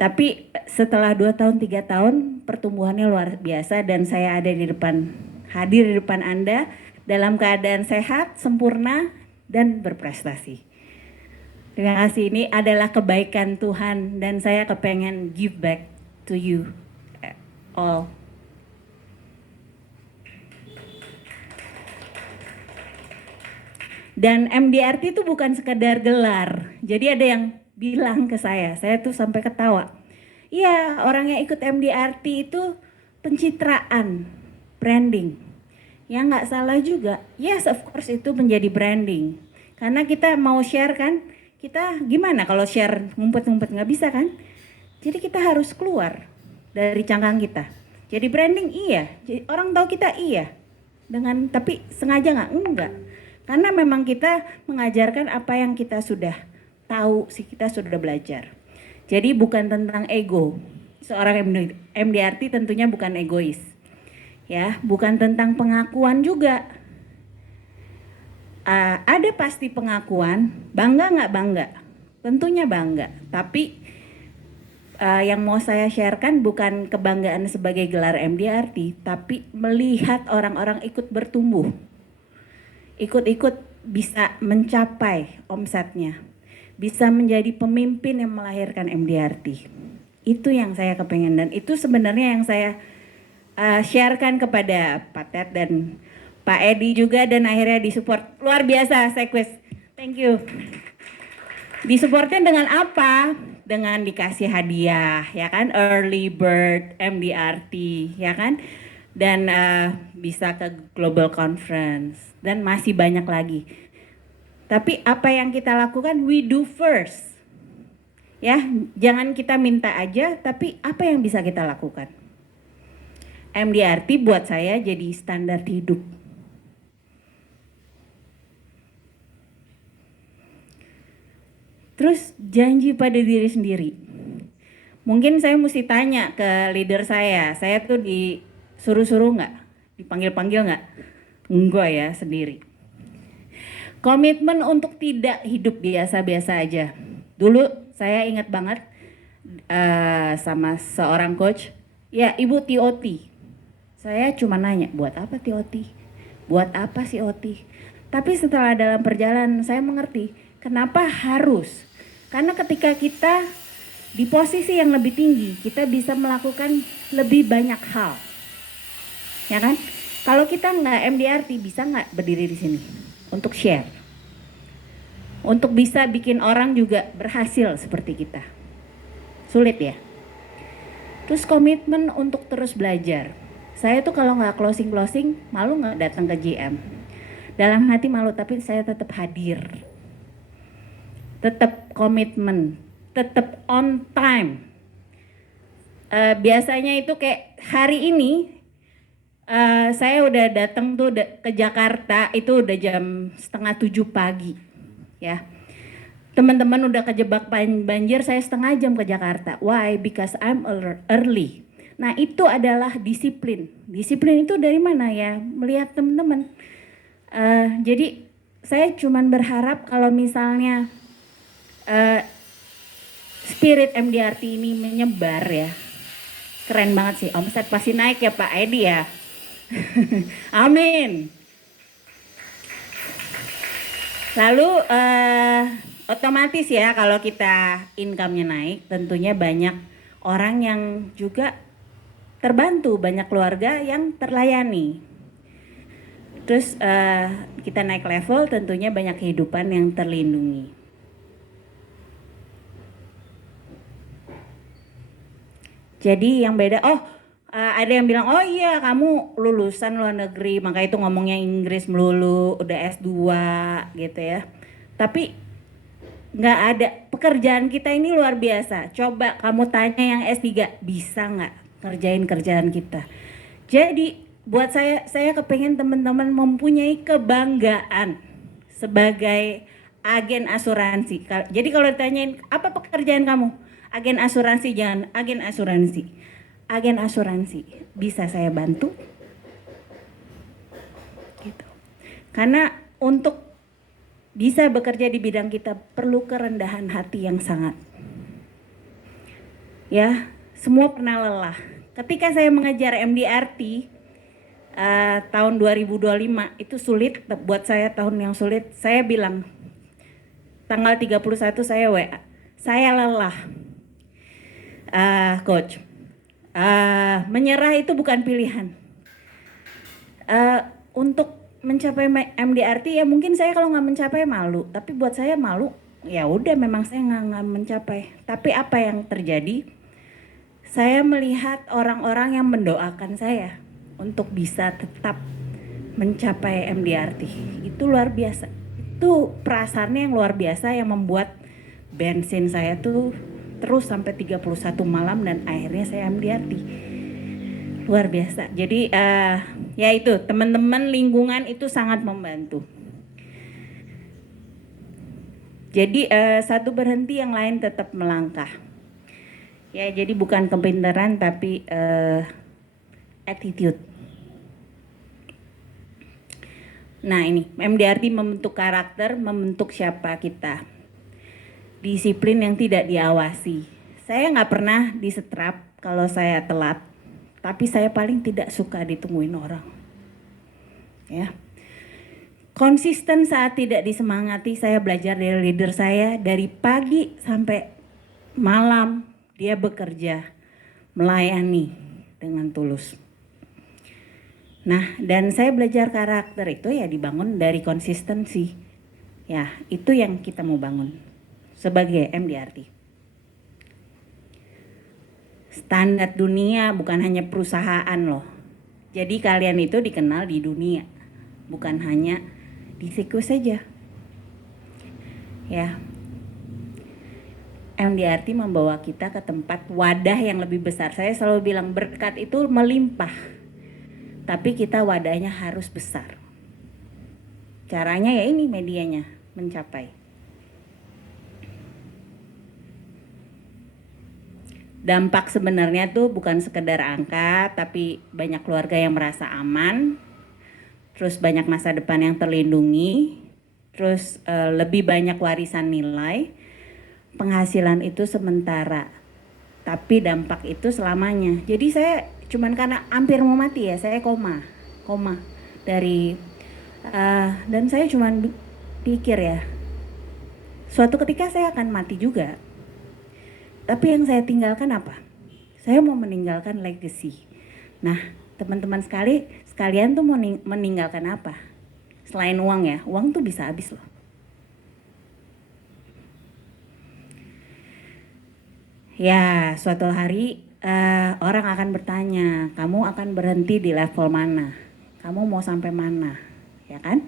Tapi setelah 2 tahun, 3 tahun pertumbuhannya luar biasa dan saya ada di depan, hadir di depan Anda dalam keadaan sehat, sempurna, dan berprestasi. Terima kasih, ini adalah kebaikan Tuhan dan saya kepengen give back to you all. Dan MDRT itu bukan sekedar gelar. Jadi ada yang bilang ke saya tuh sampai ketawa. Iya, orang yang ikut MDRT itu pencitraan, branding. Ya nggak salah juga. Yes, of course itu menjadi branding. Karena kita mau share kan, kita gimana kalau share ngumpet-ngumpet nggak bisa kan? Jadi kita harus keluar dari cangkang kita. Jadi branding iya, jadi orang tahu kita iya. Tapi sengaja nggak? Enggak. Karena memang kita mengajarkan apa yang kita sudah tahu, kita sudah belajar. Jadi bukan tentang ego. Seorang MDRT tentunya bukan egois. Ya, bukan tentang pengakuan juga. Ada pasti pengakuan, bangga nggak bangga? Tentunya bangga. Tapi yang mau saya sharekan bukan kebanggaan sebagai gelar MDRT, tapi melihat orang-orang ikut bertumbuh. Ikut-ikut bisa mencapai omsetnya, bisa menjadi pemimpin yang melahirkan MDRT. Itu yang saya kepengen dan itu sebenarnya yang saya sharekan kepada Pak Ted dan Pak Edi juga dan akhirnya disupport. Luar biasa, Sekwis. Thank you. Disupportnya dengan apa? Dengan dikasih hadiah, ya kan? Early Bird, MDRT, ya kan? Dan bisa ke Global Conference dan masih banyak lagi. Tapi apa yang kita lakukan, we do first. Ya, jangan kita minta aja, tapi apa yang bisa kita lakukan? MDRT buat saya jadi standar hidup. Terus janji pada diri sendiri. Mungkin saya mesti tanya ke leader saya tuh disuruh-suruh nggak? Dipanggil-panggil nggak? Enggak ya, sendiri. Komitmen untuk tidak hidup biasa-biasa aja. Dulu saya ingat banget sama seorang coach, ya Ibu TOT. Saya cuma nanya, buat apa TOT? Buat apa sih OT? Tapi setelah dalam perjalanan saya mengerti, kenapa harus? Karena ketika kita di posisi yang lebih tinggi, kita bisa melakukan lebih banyak hal. Ya kan? Kalau kita nggak MDRT, bisa nggak berdiri di sini? Untuk share. Untuk bisa bikin orang juga berhasil seperti kita. Sulit ya? Terus komitmen untuk terus belajar. Saya tuh kalau nggak closing, malu nggak datang ke GM. Dalam hati malu, tapi saya tetap hadir. Tetap komitmen, tetap on time. Biasanya itu kayak hari ini, saya udah datang tuh ke Jakarta, itu udah jam 6:30 pagi. Ya, teman-teman udah kejebak banjir, saya setengah jam ke Jakarta. Why? Because I'm early. Nah itu adalah disiplin. Disiplin itu dari mana ya? Melihat teman-teman. Jadi saya cuman berharap kalau misalnya spirit MDRT ini menyebar ya. Keren banget sih, omset pasti naik ya Pak Edi ya. Amin. Lalu otomatis ya kalau kita income-nya naik, tentunya banyak orang yang juga terbantu, banyak keluarga yang terlayani. Terus kita naik level, tentunya banyak kehidupan yang terlindungi. Jadi yang beda, ada yang bilang, oh iya kamu lulusan luar negeri, maka itu ngomongnya Inggris melulu, udah S2 gitu ya. Tapi nggak ada, pekerjaan kita ini luar biasa. Coba kamu tanya yang S3, bisa nggak ngerjain kerjaan kita? Jadi buat saya kepengen teman-teman mempunyai kebanggaan sebagai agen asuransi. Jadi kalau ditanyain apa pekerjaan kamu? Agen asuransi, jangan agen asuransi. Agen asuransi bisa saya bantu. Gitu. Karena untuk bisa bekerja di bidang kita perlu kerendahan hati yang sangat. Ya, semua pernah lelah. Ketika saya mengejar MDRT tahun 2025 itu sulit buat saya, tahun yang sulit. Saya bilang tanggal 31 saya WA. Saya lelah. Coach. Menyerah itu bukan pilihan. Untuk mencapai MDRT ya mungkin saya kalau nggak mencapai malu, tapi buat saya malu ya udah memang saya nggak mencapai. Tapi apa yang terjadi? Saya melihat orang-orang yang mendoakan saya untuk bisa tetap mencapai MDRT. Itu luar biasa. Itu perasaannya yang luar biasa yang membuat bensin saya tuh terus sampai 31 malam dan akhirnya saya MDRT. Luar biasa. Jadi ya itu teman-teman lingkungan itu sangat membantu. Jadi satu berhenti yang lain tetap melangkah. Ya jadi bukan kepintaran tapi attitude. Nah ini MDRT membentuk karakter, membentuk siapa kita. Disiplin yang tidak diawasi. Saya nggak pernah disetrap kalau saya telat. Tapi saya paling tidak suka ditungguin orang. Ya. Konsisten saat tidak disemangati, saya belajar dari leader saya dari pagi sampai malam dia bekerja, melayani dengan tulus. Nah, dan saya belajar karakter itu ya dibangun dari konsistensi. Ya, itu yang kita mau bangun sebagai MDRT. Standar dunia bukan hanya perusahaan loh. Jadi kalian itu dikenal di dunia, bukan hanya di siklus saja. Ya. MDRT membawa kita ke tempat wadah yang lebih besar. Saya selalu bilang berkat itu melimpah. Tapi kita wadahnya harus besar. Caranya ya ini medianya mencapai. Dampak sebenarnya tuh bukan sekedar angka, tapi banyak keluarga yang merasa aman, terus banyak masa depan yang terlindungi, terus lebih banyak warisan nilai, penghasilan itu sementara, tapi dampak itu selamanya. Jadi saya cuman karena hampir mau mati ya, saya koma dari, dan saya cuman pikir ya, suatu ketika saya akan mati juga. Tapi yang saya tinggalkan apa? Saya mau meninggalkan legacy. Nah, teman-teman sekalian tuh mau meninggalkan apa? Selain uang ya, uang tuh bisa habis loh. Ya, suatu hari orang akan bertanya, kamu akan berhenti di level mana? Kamu mau sampai mana? Ya kan?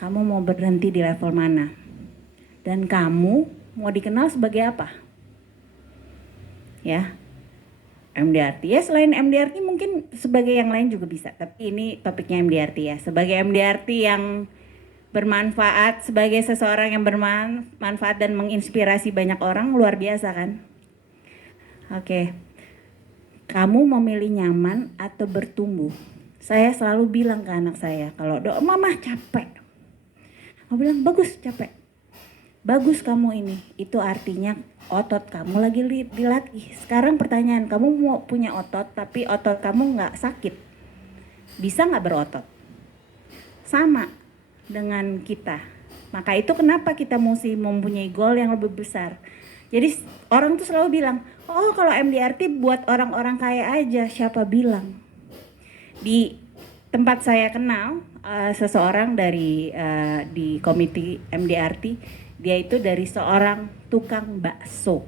Kamu mau berhenti di level mana? Dan kamu mau dikenal sebagai apa? Ya, MDRT ya, selain MDRT mungkin sebagai yang lain juga bisa, tapi ini topiknya MDRT ya. Sebagai MDRT yang bermanfaat, sebagai seseorang yang bermanfaat dan menginspirasi banyak orang, luar biasa kan? Oke. Kamu memilih nyaman atau bertumbuh? Saya selalu bilang ke anak saya, kalau mama capek. Aku bilang bagus capek. Bagus kamu ini, itu artinya otot kamu lagi dilatih. Sekarang pertanyaan, kamu mau punya otot tapi otot kamu nggak sakit, bisa nggak berotot? Sama dengan kita. Maka itu kenapa kita mesti mempunyai goal yang lebih besar. Jadi orang tuh selalu bilang, oh kalau MDRT buat orang-orang kaya aja. Siapa bilang? Di tempat saya kenal seseorang dari di komite MDRT, dia itu dari seorang tukang bakso.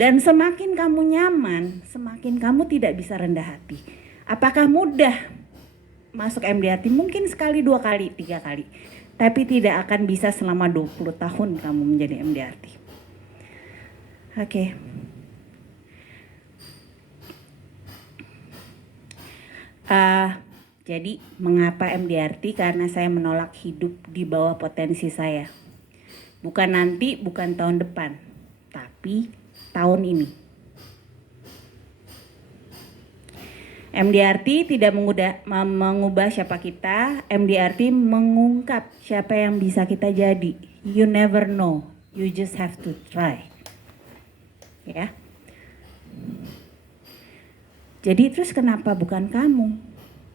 Dan semakin kamu nyaman, semakin kamu tidak bisa rendah hati. Apakah mudah masuk MDRT? Mungkin sekali, 2 kali, 3 kali. Tapi tidak akan bisa selama 20 tahun kamu menjadi MDRT. Oke. Jadi mengapa MDRT? Karena saya menolak hidup di bawah potensi saya. Bukan nanti, bukan tahun depan, tapi tahun ini. MDRT tidak mengubah siapa kita, MDRT mengungkap siapa yang bisa kita jadi. You never know, you just have to try. Ya. Jadi terus kenapa bukan kamu?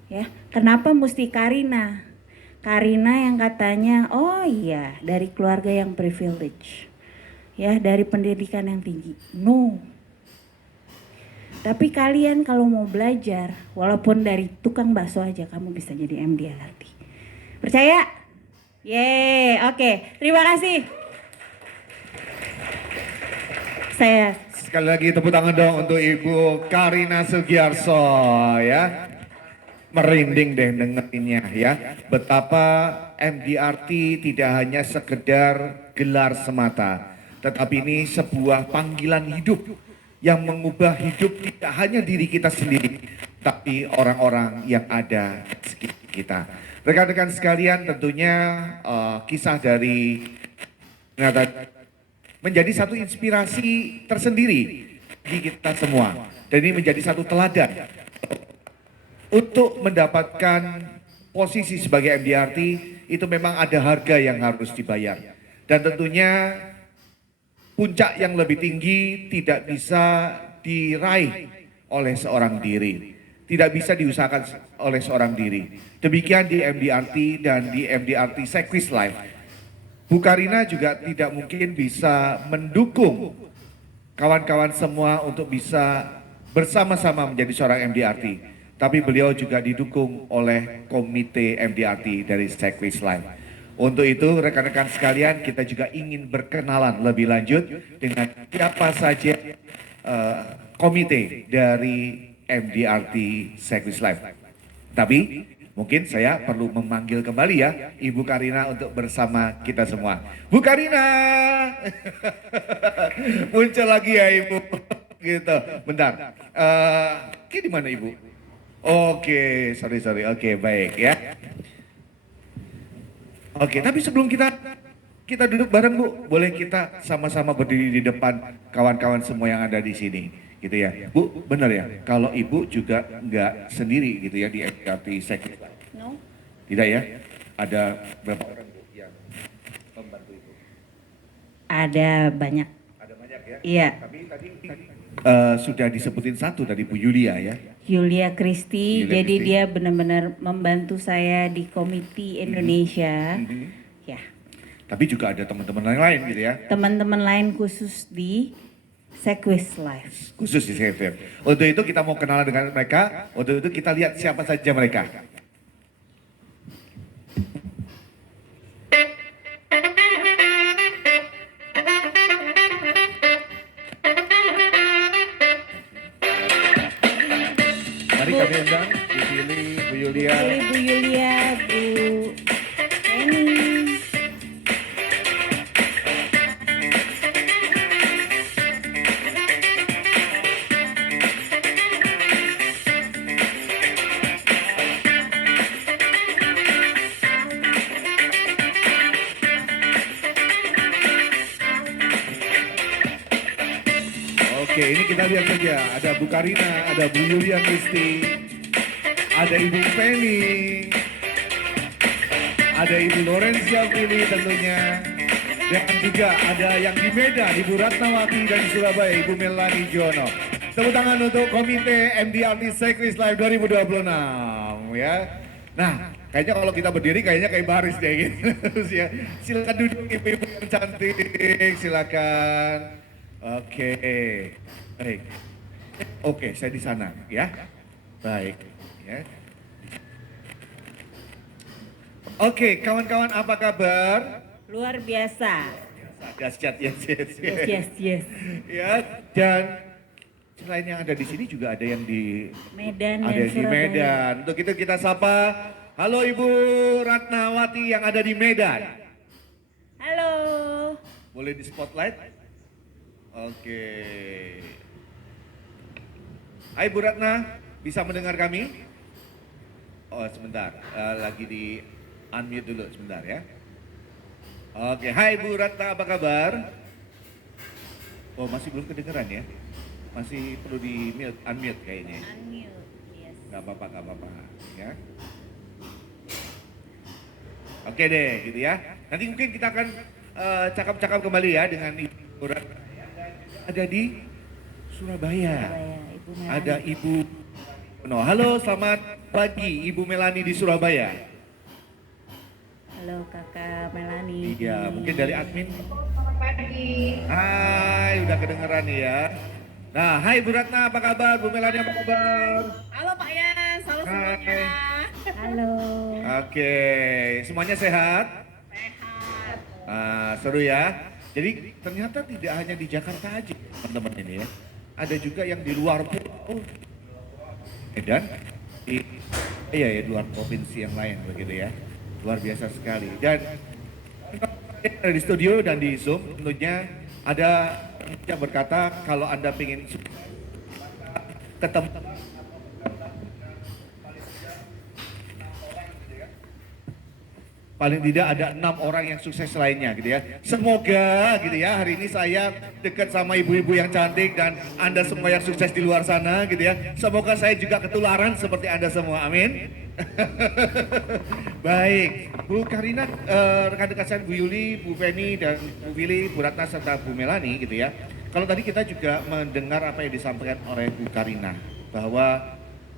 Ya, kenapa mesti Karina? Karina yang katanya, oh iya, dari keluarga yang privilege. Ya, dari pendidikan yang tinggi. No. Tapi kalian kalau mau belajar, walaupun dari tukang bakso aja kamu bisa jadi MDRT. Percaya? Yeay, oke. Terima kasih. Saya Sekali lagi tepuk tangan dong untuk Ibu Karina Sugiarso ya. Merinding deh dengerinnya ya. Betapa MDRT tidak hanya sekedar gelar semata, tetapi ini sebuah panggilan hidup yang mengubah hidup tidak hanya diri kita sendiri, tapi orang-orang yang ada di sekitar kita. Rekan-rekan sekalian, tentunya kisah dari menjadi satu inspirasi tersendiri bagi kita semua. Dan ini menjadi satu teladan untuk mendapatkan posisi sebagai MDRT. Itu memang ada harga yang harus dibayar. Dan tentunya puncak yang lebih tinggi tidak bisa diraih oleh seorang diri. Tidak bisa diusahakan oleh seorang diri. Demikian di MDRT dan di MDRT Sekwis Life. Bu Karina juga tidak mungkin bisa mendukung kawan-kawan semua untuk bisa bersama-sama menjadi seorang MDRT. Tapi beliau juga didukung oleh komite MDRT dari Sekwis Life. Untuk itu rekan-rekan sekalian, kita juga ingin berkenalan lebih lanjut dengan siapa saja komite dari MDRT Sekwis Life. Tapi mungkin saya perlu memanggil kembali ya Ibu Karina untuk bersama kita semua. Bu Karina, muncul lagi ya Ibu. Gitu, bentar. Di mana Ibu? Oke, sorry. Oke, baik ya. Oke, tapi sebelum kita duduk bareng Bu, boleh kita sama-sama berdiri di depan kawan-kawan semua yang ada di sini, gitu ya. Bu, benar ya? Kalau Ibu juga nggak sendiri gitu ya di MDRT Sekwis. no. Tidak ya? Ada berapa orang Bu yang membantu Ibu? Ada banyak. Ada banyak ya? Iya. Tapi tadi sudah disebutin satu dari Bu Yulia ya. Yulia Kristi, Yulia jadi Kristi. dia benar-benar membantu saya di Komite Indonesia. Ya, Tapi juga ada teman-teman yang lain gitu ya. teman-teman lain khusus di Sekwis Life. Khusus di CFM. Untuk itu kita mau kenalan dengan mereka. Untuk itu kita lihat siapa saja mereka. Mari kami undang Bu Fili, Bu Yulia. Pilih Bu Yulia, Bu Eni. Oke, ini kita lihat saja. Ada Bu Karina, ada Bu Yulia Kristi, ada Ibu Feni, ada Ibu Lorenzia Fili tentunya, dan juga ada yang di Medan, Ibu Ratnawati, dan di Surabaya, Ibu Melani Jono. Tepuk tangan untuk Komite MDRT Sekwis Live 2026 ya. Nah, kayaknya kalau kita berdiri kayaknya kayak baris deh gitu. Ya. Silakan duduk ibu-ibu yang cantik, silakan. Oke, baik. Oke, saya di sana ya. Baik, ya. Oke, kawan-kawan apa kabar? Luar biasa. Dahsyat, yes. Yes. Ya, dan selain yang ada di sini juga ada yang di Medan ada dan yang di Surabaya. Medan. Untuk itu kita sapa, halo Ibu Ratnawati yang ada di Medan. Halo. Boleh di spotlight? Oke. Hai Bu Ratna, bisa mendengar kami? Oh sebentar, lagi di unmute dulu sebentar ya. Oke, hai Bu Ratna, apa kabar? Oh masih belum kedengeran ya? Masih perlu di mute, unmute kayaknya. Unmute, yes. Gak apa-apa, gak apa-apa ya. Oke deh, gitu ya. Nanti mungkin kita akan cakap-cakap kembali ya dengan Ibu Ratna. Ada di Surabaya. Ibu Melani. Ada Ibu halo, selamat pagi Ibu Melani di Surabaya. Halo Kakak Melani. Iya, mungkin dari admin. Selamat pagi. Hai, udah kedengeran nih ya. Nah, hai Bu Ratna, apa kabar? Bu Melani, apa kabar? Halo Pak Yas, halo semuanya. Halo. Oke, semuanya sehat? Sehat. Seru ya. Jadi ternyata tidak hanya di Jakarta aja teman-teman ini ya. Ada juga yang di luar Medan, iya ya, luar provinsi yang lain begitu ya. Luar biasa sekali. Dan di studio dan di Zoom tentunya ada yang berkata kalau Anda ingin ketemu paling tidak ada 6 orang yang sukses lainnya gitu ya. Semoga gitu ya hari ini saya dekat sama ibu-ibu yang cantik dan Anda semua yang sukses di luar sana gitu ya. Semoga saya juga ketularan seperti Anda semua, amin. Baik, Bu Karina, rekan-rekan saya Bu Yuli, Bu Feni dan Bu Willy, Bu Ratna serta Bu Melani gitu ya. Kalau tadi kita juga mendengar apa yang disampaikan oleh Bu Karina bahwa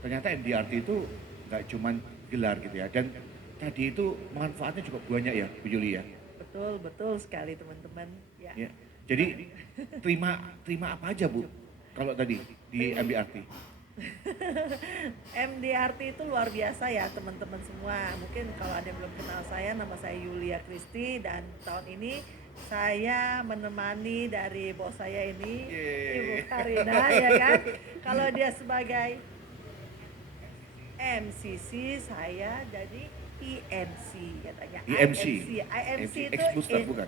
ternyata MDRT itu nggak cuma gelar gitu ya dan tadi itu manfaatnya cukup banyak ya Bu Yuli ya. Betul sekali teman-teman. Ya. Jadi terima apa aja Bu kalau tadi di MDRT? MDRT itu luar biasa ya teman-teman semua. Mungkin kalau ada yang belum kenal saya, nama saya Yulia Kristi dan tahun ini saya menemani dari bos saya ini, Ibu Karina ya kan. Kalau dia sebagai MCC, saya jadi IMC katanya. IMC. IMC itu Ex-booster bukan?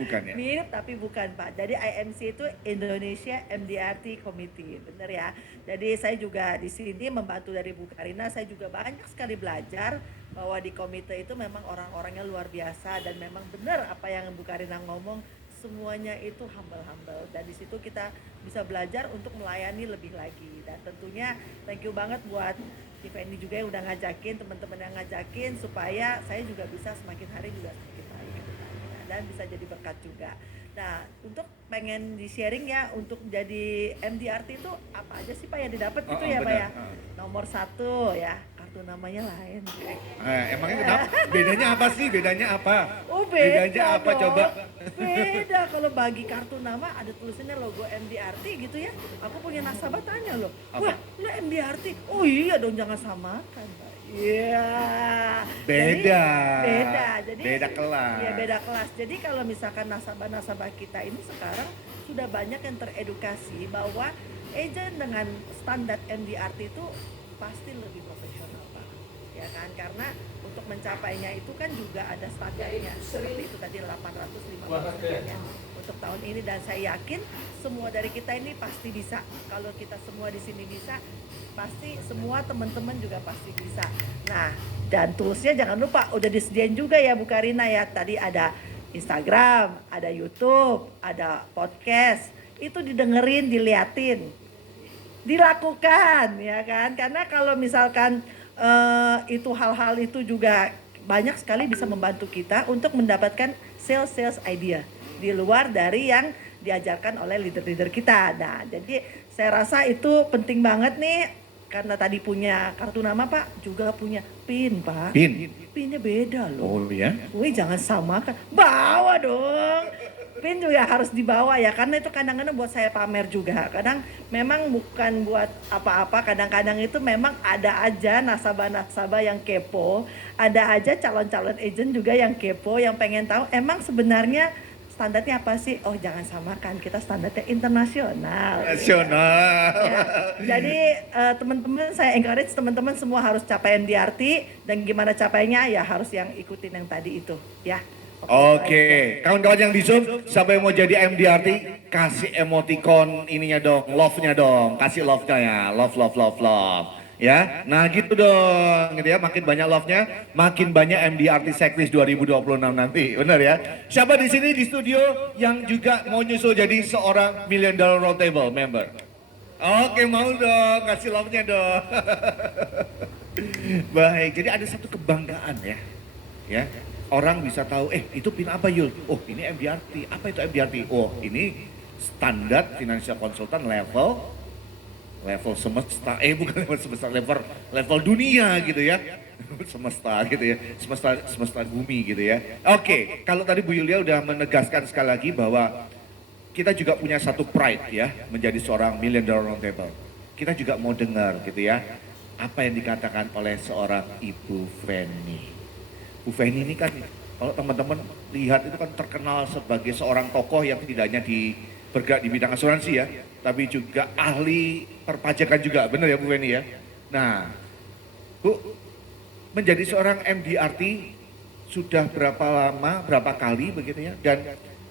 Bukan ya? mirip tapi bukan Pak. Jadi IMC itu Indonesia MDRT Committee, bener ya. Jadi saya juga di sini membantu dari Bu Karina. Saya juga banyak sekali belajar bahwa di komite itu memang orang-orangnya luar biasa dan memang benar apa yang Bu Karina ngomong. Semuanya itu humble dan di situ kita bisa belajar untuk melayani lebih lagi dan tentunya thank you banget buat Tiffany juga yang udah ngajakin, teman-teman yang ngajakin supaya saya juga bisa semakin hari juga semakin hari gitu kan. Dan bisa jadi berkat juga. Nah, untuk pengen di-sharing ya untuk jadi MDRT itu apa aja sih Pak yang didapat gitu ya Pak ya? Nomor 1 ya, kartu namanya lain. Emangnya kenapa? Bedanya apa sih? Bedanya apa? Oh beda Bedanya apa dong. coba? Beda kalau bagi kartu nama ada tulisannya logo MDRT gitu ya. Aku punya nasabah tanya loh, wah lu MDRT? Oh iya dong jangan samakan Pak. Iya. Beda. Jadi Beda kelas. Iya beda kelas. Jadi kalau misalkan nasabah-nasabah kita ini sekarang sudah banyak yang teredukasi bahwa agent dengan standar MDRT itu pasti lebih profesional Pak. Ya kan karena untuk mencapainya itu kan juga ada standarnya seperti itu tadi 850 sekian untuk tahun ini dan saya yakin semua dari kita ini pasti bisa. Kalau kita semua di sini bisa pasti semua teman-teman juga pasti bisa. Nah dan toolsnya jangan lupa udah disediain juga ya Bu Karina ya. Tadi ada Instagram, ada YouTube, ada podcast. Itu didengerin, diliatin, dilakukan ya kan. Karena kalau misalkan itu hal-hal itu juga banyak sekali bisa membantu kita untuk mendapatkan sales idea di luar dari yang diajarkan oleh leader-leader kita. Nah, jadi saya rasa itu penting banget nih karena tadi punya kartu nama Pak, juga punya PIN Pak. PIN-nya beda loh. Oh ya? Wih jangan samakan, bawa dong. PIN juga harus dibawa ya, karena itu kadang-kadang buat saya pamer juga. Kadang memang bukan buat apa-apa, kadang-kadang itu memang ada aja nasabah-nasabah yang kepo. Ada aja calon-calon agent juga yang kepo, yang pengen tahu emang sebenarnya standarnya apa sih? Oh jangan samakan, kita standarnya internasional. Nasional. Ya, jadi teman-teman saya encourage teman-teman semua harus capai MDRT dan gimana capainya ya harus yang ikutin yang tadi itu ya. Oke, kawan-kawan yang di Zoom, siapa yang mau jadi MDRT, kasih emoticon ininya dong, love-nya dong, kasih love-nya ya, love. Ya, nah gitu dong, gitu ya. Makin banyak love-nya, makin banyak MDRT Checklist 2026 nanti, benar ya. Siapa di sini di studio yang juga mau nyusul jadi seorang Million Dollar Roundtable member? Oke, mau dong, kasih love-nya dong. Baik, jadi ada satu kebanggaan ya, ya. Orang bisa tahu, itu pin apa Yul? Oh, ini MDRT. Apa itu MDRT? Oh, ini standar financial consultant level semesta, bukan level semesta, level dunia gitu ya. Semesta gitu ya, semesta bumi gitu ya. Oke, kalau tadi Bu Yulia udah menegaskan sekali lagi bahwa kita juga punya satu pride ya, menjadi seorang Million Dollar Roundtable. Kita juga mau dengar gitu ya, apa yang dikatakan oleh seorang Ibu Feni. Bu Feni ini kan, kalau teman-teman lihat itu kan terkenal sebagai seorang tokoh yang tidak hanya bergerak di bidang asuransi ya, tapi juga ahli perpajakan juga, benar ya Bu Feni ya? Nah, Bu, menjadi seorang MDRT sudah berapa lama, berapa kali begitu ya? Dan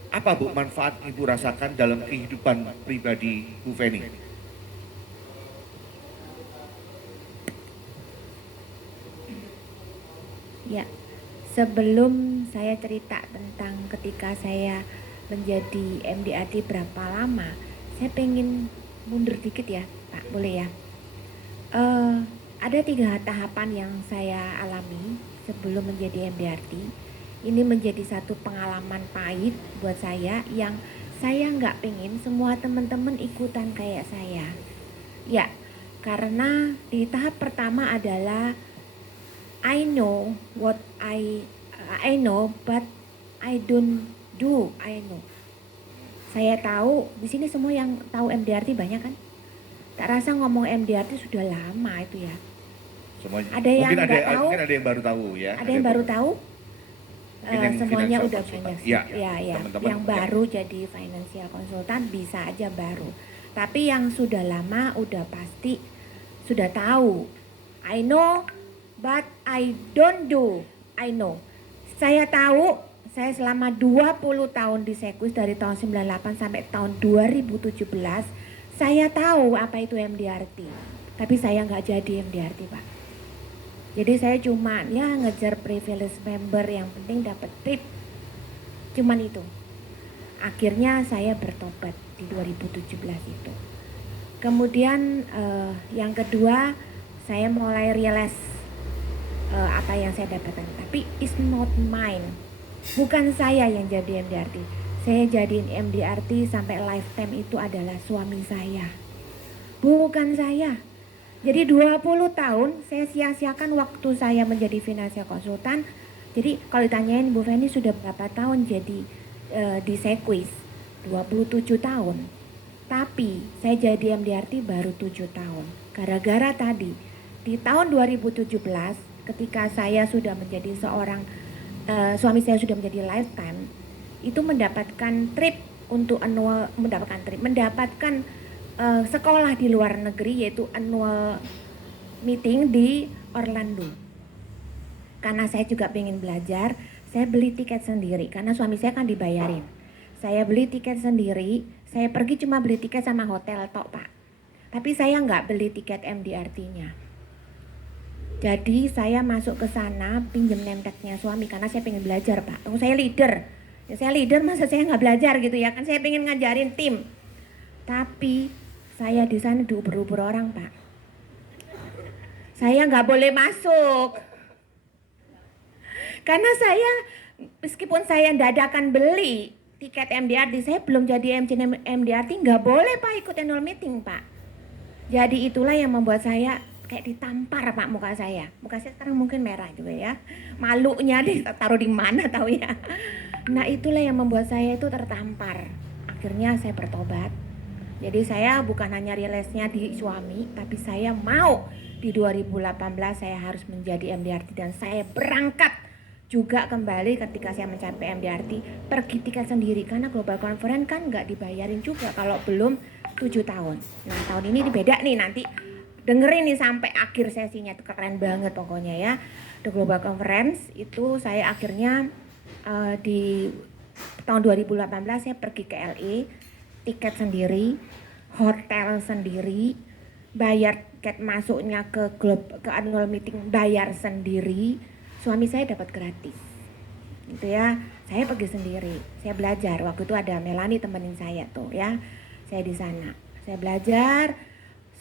apa Bu manfaat Ibu rasakan dalam kehidupan pribadi Bu Feni? Ya, sebelum saya cerita tentang ketika saya menjadi MDRT berapa lama, saya pengen mundur dikit ya, Pak, boleh ya? Ada 3 tahapan yang saya alami sebelum menjadi MDRT. Ini menjadi satu pengalaman pahit buat saya yang saya nggak pengen semua teman-teman ikutan kayak saya. Ya, karena di tahap pertama adalah I know what I know but I don't do I know. Saya tahu di sini semua yang tahu MDRT banyak kan? Tak rasa ngomong MDRT sudah lama itu ya. Semuanya. Ada yang mungkin nggak tahu? Mungkin ada yang baru tahu ya. Ada yang baru tahu? Mungkin yang Semuanya financial udah consultant. banyak. Ya, Ya. teman-teman, Yang ya. baru jadi financial consultant bisa aja baru. Tapi yang sudah lama udah pasti sudah tahu. I know but I don't do. I know. Saya tahu, saya selama 20 tahun di Sequis dari tahun 98 sampai tahun 2017, saya tahu apa itu MDRT. Tapi saya nggak jadi MDRT, Pak. Jadi saya cuma ya ngejar privilege member, yang penting dapat tip. Cuman itu. Akhirnya saya bertobat di 2017 itu. Kemudian yang kedua, saya mulai realize apa yang saya dapatkan. Tapi it's not mine. Bukan saya yang jadi MDRT. Saya jadiin MDRT sampai lifetime itu adalah suami saya. Bukan saya. Jadi 20 tahun saya sia-siakan waktu saya menjadi financial consultant. Jadi kalau ditanyain Bu Feni sudah berapa tahun jadi di Sequis? 27 tahun. Tapi saya jadi MDRT baru 7 tahun. Gara-gara tadi di tahun 2017 ketika saya sudah menjadi seorang suami saya sudah menjadi lifetime, itu mendapatkan trip untuk mendapatkan sekolah di luar negeri, yaitu annual meeting di Orlando. Karena saya juga pengen belajar, saya beli tiket sendiri karena suami saya kan dibayarin. Saya beli tiket sendiri, saya pergi cuma beli tiket sama hotel tok, Pak. Tapi saya nggak beli tiket MDRT-nya. Jadi saya masuk ke sana pinjem nemteknya suami karena saya pengen belajar, Pak. Saya leader. Ya saya leader, masa saya nggak belajar gitu ya kan, saya pengen ngajarin tim. Tapi saya di sana diuber-uber orang, Pak. Saya nggak boleh masuk. Karena saya, meskipun saya dadakan beli tiket MDRT, saya belum jadi MDRT, nggak boleh Pak ikut annual meeting, Pak. Jadi itulah yang membuat saya kayak ditampar, Pak, muka saya. Muka saya sekarang mungkin merah juga ya. Malunya ditaruh di mana tahu ya. Nah itulah yang membuat saya itu tertampar. Akhirnya saya bertobat. Jadi saya bukan hanya realize-nya di suami, tapi saya mau di 2018 saya harus menjadi MDRT dan saya berangkat juga kembali ketika saya mencapai MDRT, pergi tiket sendiri karena Global Conference kan nggak dibayarin juga kalau belum 7 tahun. Nah tahun ini beda nih, nanti dengerin nih sampai akhir sesinya, itu keren banget pokoknya ya. The Global Conference itu saya akhirnya di tahun 2018 saya pergi ke LA, tiket sendiri, hotel sendiri, bayar tiket masuknya ke annual meeting bayar sendiri, suami saya dapat gratis. Gitu ya. Saya pergi sendiri, saya belajar. Waktu itu ada Melani temenin saya tuh ya. Saya di sana. Saya belajar,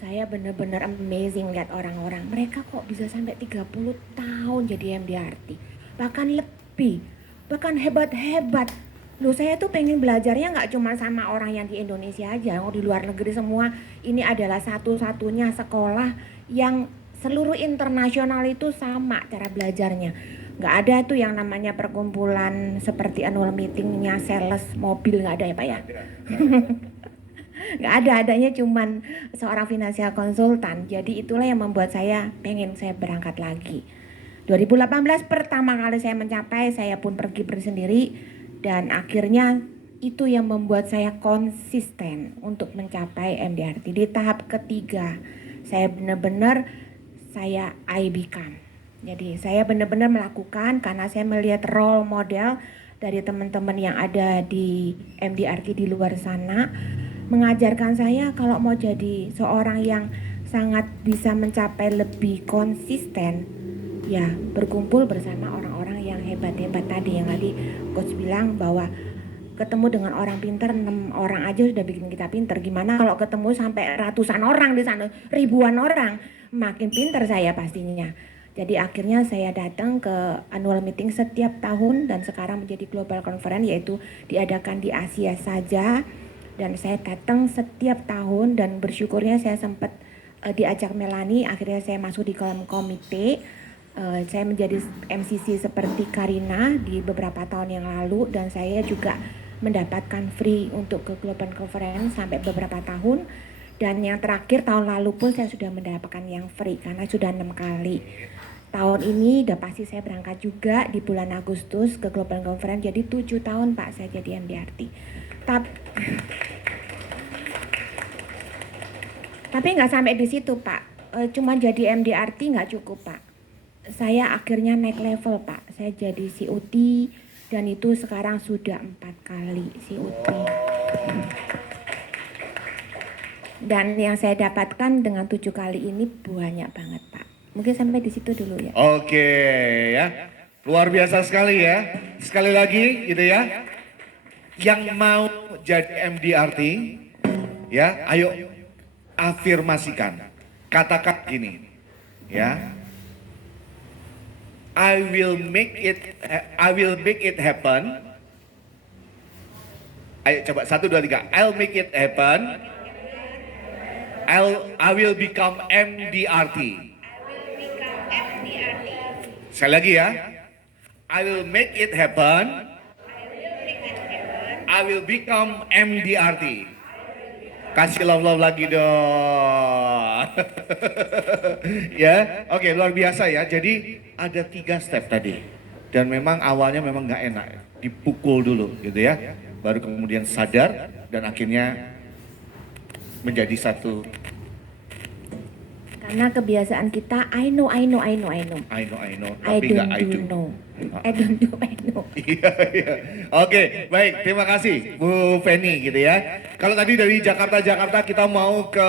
saya bener-bener amazing lihat orang-orang. Mereka kok bisa sampai 30 tahun jadi MDRT. Bahkan lebih, bahkan hebat-hebat. Loh, saya tuh pengen belajarnya nggak cuma sama orang yang di Indonesia aja, di luar negeri semua. Ini adalah satu-satunya sekolah yang seluruh internasional itu sama cara belajarnya. Nggak ada tuh yang namanya perkumpulan seperti annual meetingnya sales mobil, nggak ada ya Pak ya? Nggak ada, adanya cuman seorang financial konsultan. Jadi itulah yang membuat saya pengen saya berangkat lagi. 2018 pertama kali saya mencapai, saya pun pergi sendiri. Dan akhirnya itu yang membuat saya konsisten untuk mencapai MDRT. Di tahap ketiga, saya benar-benar I become. Jadi saya benar-benar melakukan karena saya melihat role model dari teman-teman yang ada di MDRT di luar sana mengajarkan saya kalau mau jadi seorang yang sangat bisa mencapai lebih konsisten, ya berkumpul bersama orang-orang yang hebat-hebat tadi yang tadi coach bilang bahwa ketemu dengan orang pintar 6 orang aja sudah bikin kita pintar. Gimana kalau ketemu sampai ratusan orang di sana, ribuan orang, makin pintar saya pastinya. Jadi akhirnya saya datang ke annual meeting setiap tahun dan sekarang menjadi global conference, yaitu diadakan di Asia saja. Dan saya datang setiap tahun dan bersyukurnya saya sempat diajak Melani, akhirnya saya masuk di kolom komite. Saya menjadi MCC seperti Karina di beberapa tahun yang lalu dan saya juga mendapatkan free untuk ke global conference sampai beberapa tahun. Dan yang terakhir tahun lalu pun saya sudah mendapatkan yang free karena sudah 6 kali. Tahun ini udah pasti saya berangkat juga di bulan Agustus ke Global Conference. Jadi 7 tahun Pak saya jadi MDRT. Tapi nggak sampai di situ Pak. Cuma jadi MDRT nggak cukup Pak. Saya akhirnya naik level Pak. Saya jadi COT dan itu sekarang sudah 4 kali COT. Dan yang saya dapatkan dengan 7 kali ini banyak banget Pak. Mungkin sampai di situ dulu ya. Oke ya, luar biasa sekali ya. Sekali lagi gitu ya, yang mau jadi MDRT ya, ayo afirmasikan, katakan gini ya, I will make it happen. Ayo coba 1, 2, 3. I'll make it happen. I will become MDRT. Sekali lagi ya. I will make it happen. I will become MDRT. Kasih love lagi dong. Ya, oke, luar biasa ya. Jadi ada 3 step tadi. Dan memang awalnya memang nggak enak, dipukul dulu gitu ya. Baru kemudian sadar dan akhirnya menjadi satu. Karena kebiasaan kita I know. I know, tapi nggak I do. Know. I don't do, I know. Iya. Oke, baik, terima kasih Bu Feni gitu ya. Kalau tadi dari Jakarta kita mau ke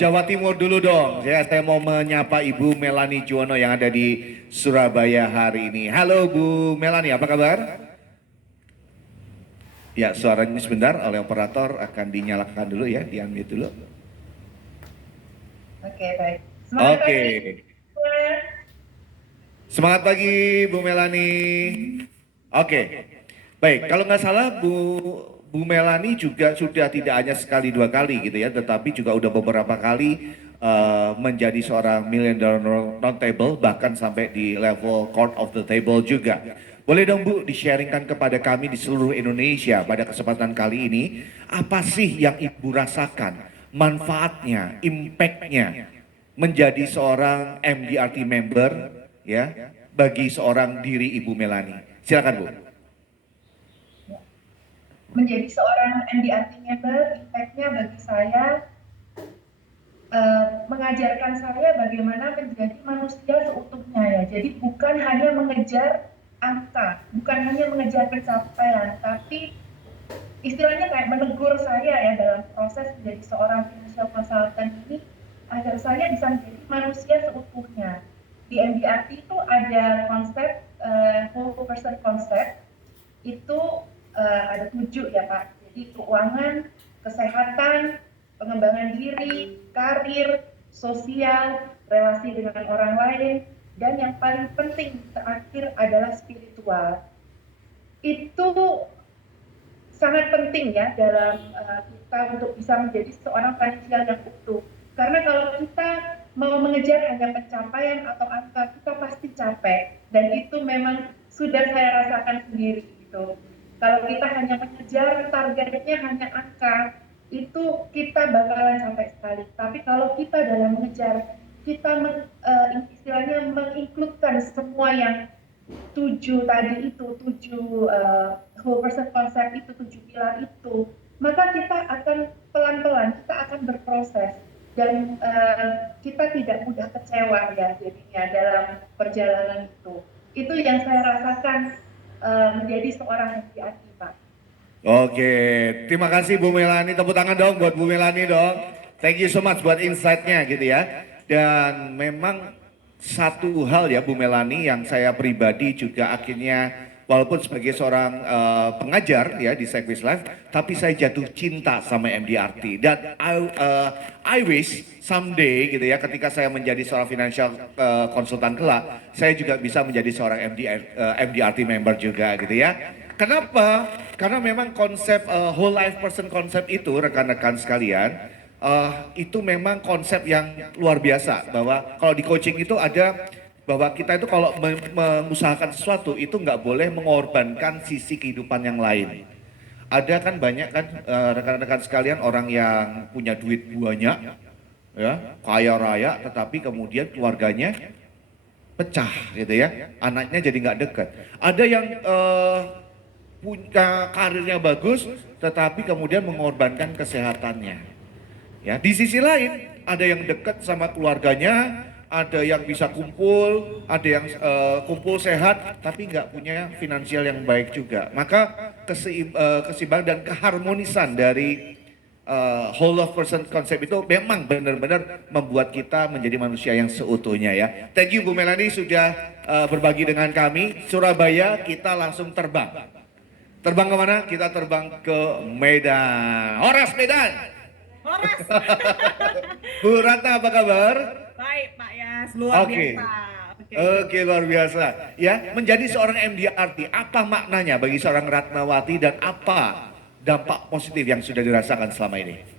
Jawa Timur dulu dong. Saya mau menyapa Ibu Melani Juwono yang ada di Surabaya hari ini. Halo Bu Melani, apa kabar? Ya, suaranya sebentar oleh operator akan dinyalakan dulu ya, di-unmute dulu. Oke, baik. Oke. Semangat pagi Bu Melani. Oke. Baik, kalau nggak salah Bu Melani juga sudah tidak hanya sekali 2 kali gitu ya, tetapi juga udah beberapa kali menjadi seorang millionaire non-table, bahkan sampai di level court of the table juga. Boleh dong Bu di-sharingkan kepada kami di seluruh Indonesia pada kesempatan kali ini, apa sih yang Ibu rasakan, manfaatnya, impact-nya menjadi seorang MDRT member ya bagi seorang diri Ibu Melani. Silakan Bu. Menjadi seorang MDRT member, impact-nya bagi saya mengajarkan saya bagaimana menjadi manusia seutuhnya ya. Jadi bukan hanya mengejar angka, bukan hanya mengejar pencapaian, tapi istilahnya kayak menegur saya ya dalam proses menjadi seorang financial consultant ini. agar saya bisa menjadi manusia seutuhnya. Di MDRT itu ada konsep whole person concept, itu ada 7 ya Pak. Jadi keuangan, kesehatan, pengembangan diri, karir, sosial, relasi dengan orang lain, dan yang paling penting terakhir adalah spiritual. Itu sangat penting ya dalam kita untuk bisa menjadi seorang financial yang utuh. Karena kalau kita mau mengejar hanya pencapaian atau angka, kita pasti capek. Dan itu memang sudah saya rasakan sendiri gitu. Kalau kita hanya mengejar targetnya hanya angka, itu kita bakalan capek sekali. Tapi kalau kita dalam mengejar, kita istilahnya menginkludkan semua yang 7 tadi itu, 7 whole person concept itu, 7 pilar itu, maka kita akan pelan-pelan, kita akan berproses. Dan kita tidak mudah kecewa ya jadinya dalam perjalanan itu. Itu yang saya rasakan menjadi seorang MDRT, Pak. Oke, terima kasih Bu Melani. Tepuk tangan dong buat Bu Melani dong. Thank you so much buat insight-nya gitu ya. Dan memang satu hal ya Bu Melani yang saya pribadi juga akhirnya walaupun sebagai seorang pengajar ya di Sekwis Life, tapi saya jatuh cinta sama MDRT. Dan I wish someday gitu ya ketika saya menjadi seorang financial konsultan kelak, saya juga bisa menjadi seorang MDRT member juga gitu ya. Kenapa? Karena memang konsep whole life person konsep itu rekan-rekan sekalian, itu memang konsep yang luar biasa. Bahwa kalau di coaching itu ada bahwa kita itu kalau mengusahakan sesuatu itu nggak boleh mengorbankan sisi kehidupan yang lain. Ada kan banyak kan rekan-rekan sekalian orang yang punya duit banyak, ya kaya raya, tetapi kemudian keluarganya pecah gitu ya, anaknya jadi nggak dekat. Ada yang punya karirnya bagus, tetapi kemudian mengorbankan kesehatannya. Ya, di sisi lain ada yang dekat sama keluarganya, ada yang bisa kumpul, ada yang kumpul sehat, tapi nggak punya finansial yang baik juga. Maka keseimbangan dan keharmonisan dari whole of person konsep itu memang benar-benar membuat kita menjadi manusia yang seutuhnya ya. Thank you Bu Melani sudah berbagi dengan kami. Surabaya kita langsung terbang. Terbang kemana? Kita terbang ke Medan. Horas Medan. Horas. Bu Ratna apa kabar? Baik Pak Yas, luar Oke. biasa. Oke, luar biasa. Ya, menjadi seorang MDRT, apa maknanya bagi seorang Ratnawati dan apa dampak positif yang sudah dirasakan selama ini?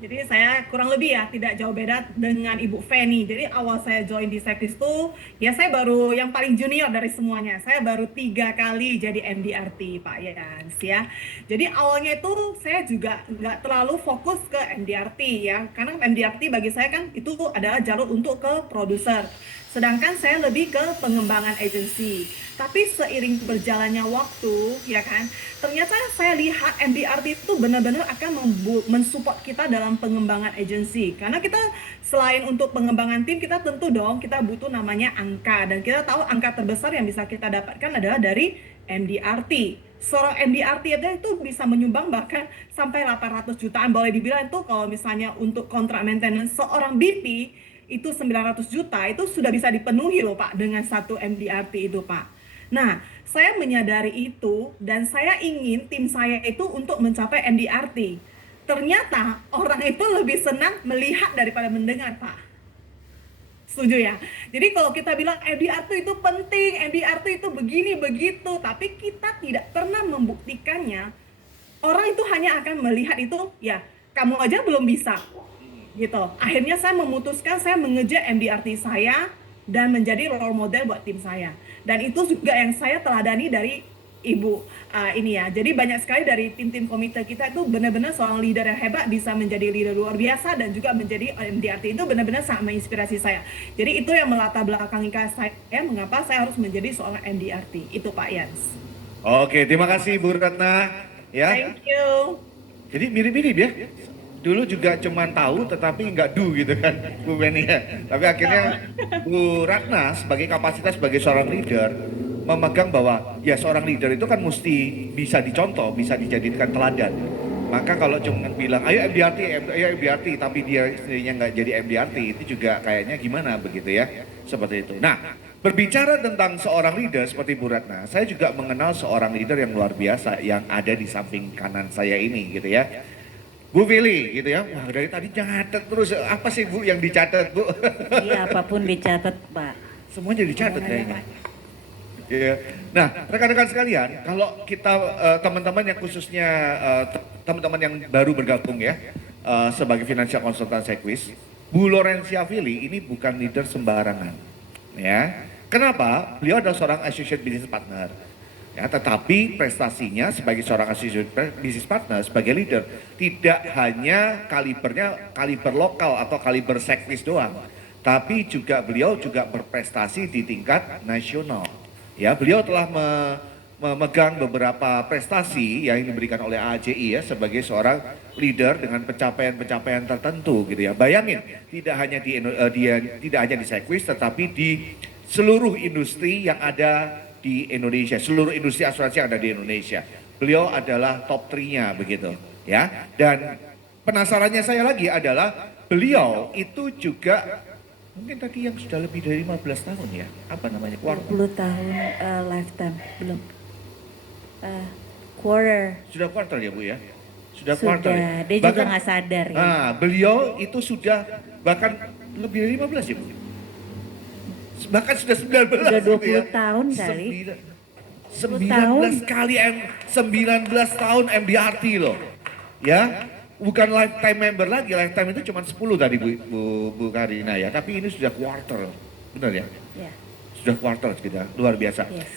Jadi saya kurang lebih ya tidak jauh beda dengan Ibu Feni. Jadi awal saya join di Sektis itu, ya saya baru yang paling junior dari semuanya. Saya baru 3 kali jadi MDRT Pak Yans ya. Jadi awalnya itu saya juga nggak terlalu fokus ke MDRT ya. Karena MDRT bagi saya kan itu adalah jalur untuk ke produser. Sedangkan saya lebih ke pengembangan agensi. Tapi seiring berjalannya waktu, ya kan, ternyata saya lihat MDRT itu benar-benar akan mensupport kita dalam pengembangan agensi. Karena kita selain untuk pengembangan tim, kita tentu dong kita butuh namanya angka. Dan kita tahu angka terbesar yang bisa kita dapatkan adalah dari MDRT. Seorang MDRT itu bisa menyumbang bahkan sampai 800 jutaan. Boleh dibilang itu kalau misalnya untuk kontrak maintenance seorang BP, itu 900 juta itu sudah bisa dipenuhi loh Pak dengan satu MDRT itu Pak. Nah, saya menyadari itu dan saya ingin tim saya itu untuk mencapai MDRT. Ternyata orang itu lebih senang melihat daripada mendengar Pak. Setuju ya? Jadi kalau kita bilang MDRT itu penting, MDRT itu begini begitu, tapi kita tidak pernah membuktikannya. Orang itu hanya akan melihat itu, ya kamu aja belum bisa. Gitu. Akhirnya saya memutuskan saya mengejar MDRT saya dan menjadi role model buat tim saya. Dan itu juga yang saya teladani dari Ibu ini ya. Jadi banyak sekali dari tim-tim komite kita itu benar-benar seorang leader yang hebat bisa menjadi leader luar biasa dan juga menjadi MDRT itu benar-benar sangat menginspirasi saya. Jadi itu yang melatar belakangi saya mengapa saya harus menjadi seorang MDRT. Itu Pak Yans. Oke, terima kasih Bu Ratna. Ya. Thank you. Jadi mirip-mirip ya. Dulu juga cuman tahu tetapi nggak do gitu kan Bu Beni ya. Tapi akhirnya Bu Ratna sebagai kapasitas sebagai seorang leader memegang bahwa ya seorang leader itu kan mesti bisa dicontoh, bisa dijadikan teladan. Maka kalau cuma bilang ayo MDRT tapi dia sendirinya nggak jadi MDRT itu juga kayaknya gimana begitu ya, seperti itu. Nah, berbicara tentang seorang leader seperti Bu Ratna, saya juga mengenal seorang leader yang luar biasa yang ada di samping kanan saya ini gitu ya. Bu Willy gitu ya, wah dari tadi catat terus, apa sih Bu yang dicatat Bu? Iya, apapun dicatat, Pak. Semuanya dicatat kayaknya. Iya. Nah, rekan-rekan sekalian, kalau kita teman-teman yang khususnya teman-teman yang baru bergabung ya sebagai financial consultant Sequis, Bu Laurencia Willy ini bukan leader sembarangan. Ya. Kenapa? Beliau adalah seorang associate business partner. Ya, tetapi prestasinya sebagai seorang associate business partner, sebagai leader, tidak hanya kaliber lokal atau kaliber Sequis doang, tapi juga beliau juga berprestasi di tingkat nasional. Ya, beliau telah memegang beberapa prestasi yang diberikan oleh AJI ya sebagai seorang leader dengan pencapaian-pencapaian tertentu gitu ya. Bayangin, tidak hanya di Sequis tetapi di seluruh industri yang ada di Indonesia, seluruh industri asuransi yang ada di Indonesia. Beliau adalah top 3-nya begitu ya. Dan penasarannya saya lagi adalah beliau itu juga mungkin tadi yang sudah lebih dari 15 tahun ya, apa namanya, 20 tahun lifetime, belum. Quarter. Sudah quarter ya Bu ya? Sudah Sudah, quarter ya? dia juga nggak sadar ya. Nah, beliau itu sudah bahkan lebih dari 15 ya Bu? Bahkan sudah 19 Sudah 20 gitu ya. tahun kali. 19 kali 19 tahun MDRT loh. Ya, bukan lifetime member lagi, lifetime itu cuma 10 tadi Bu Karina ya, tapi ini sudah quarter, benar ya? Ya. Sudah quarter kita, luar biasa. Yes.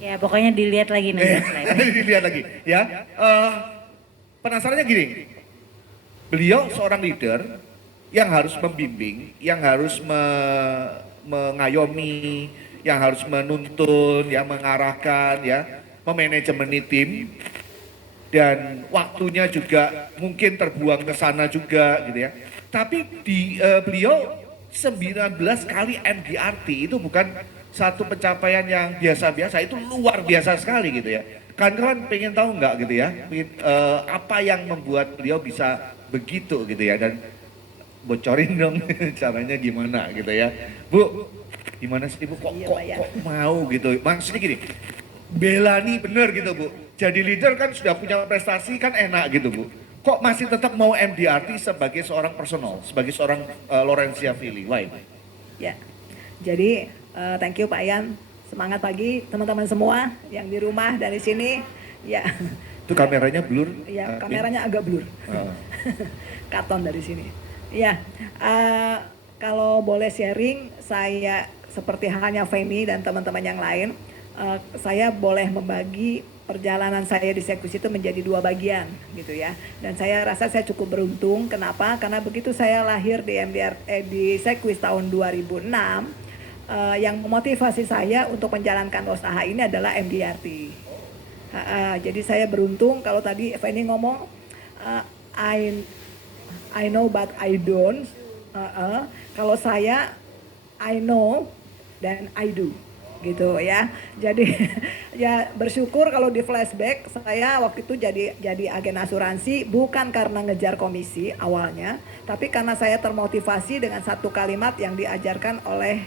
Ya, pokoknya dilihat lagi nanti slide. Dilihat lagi ya. Penasarannya gini, beliau seorang leader yang harus membimbing, yang harus mengayomi, yang harus menuntun, yang mengarahkan ya, memanajemeni tim. Dan waktunya juga mungkin terbuang ke sana juga gitu ya. Tapi beliau 19 kali MDRT itu bukan satu pencapaian yang biasa-biasa, itu luar biasa sekali gitu ya. Kawan-kawan pengen tahu nggak gitu ya, apa yang membuat beliau bisa begitu gitu ya, dan bocorin dong caranya gimana gitu ya. Bu, gimana sih Bu, kok mau gitu, maksudnya gini, bela nih bener gitu Bu. Jadi leader kan sudah punya prestasi kan enak gitu Bu. Kok masih tetap mau MDRT sebagai seorang personal, sebagai seorang Laurencia Willy? Why? Ya, jadi thank you Pak Ian. Semangat pagi teman-teman semua yang di rumah dari sini. Ya. Itu kameranya blur? Ya, kameranya agak blur. Karton dari sini. Ya, kalau boleh sharing, saya seperti halnya Femi dan teman-teman yang lain, saya boleh membagi perjalanan saya di Sequis itu menjadi 2 bagian gitu ya. Dan saya rasa saya cukup beruntung. Kenapa? Karena begitu saya lahir di di Sequis tahun 2006, yang memotivasi saya untuk menjalankan usaha ini adalah MDRT. Jadi saya beruntung. Kalau tadi Fanny ngomong I know but I don't. Kalau saya I know dan I do gitu ya. Jadi ya bersyukur kalau di flashback saya waktu itu jadi agen asuransi bukan karena ngejar komisi awalnya, tapi karena saya termotivasi dengan satu kalimat yang diajarkan oleh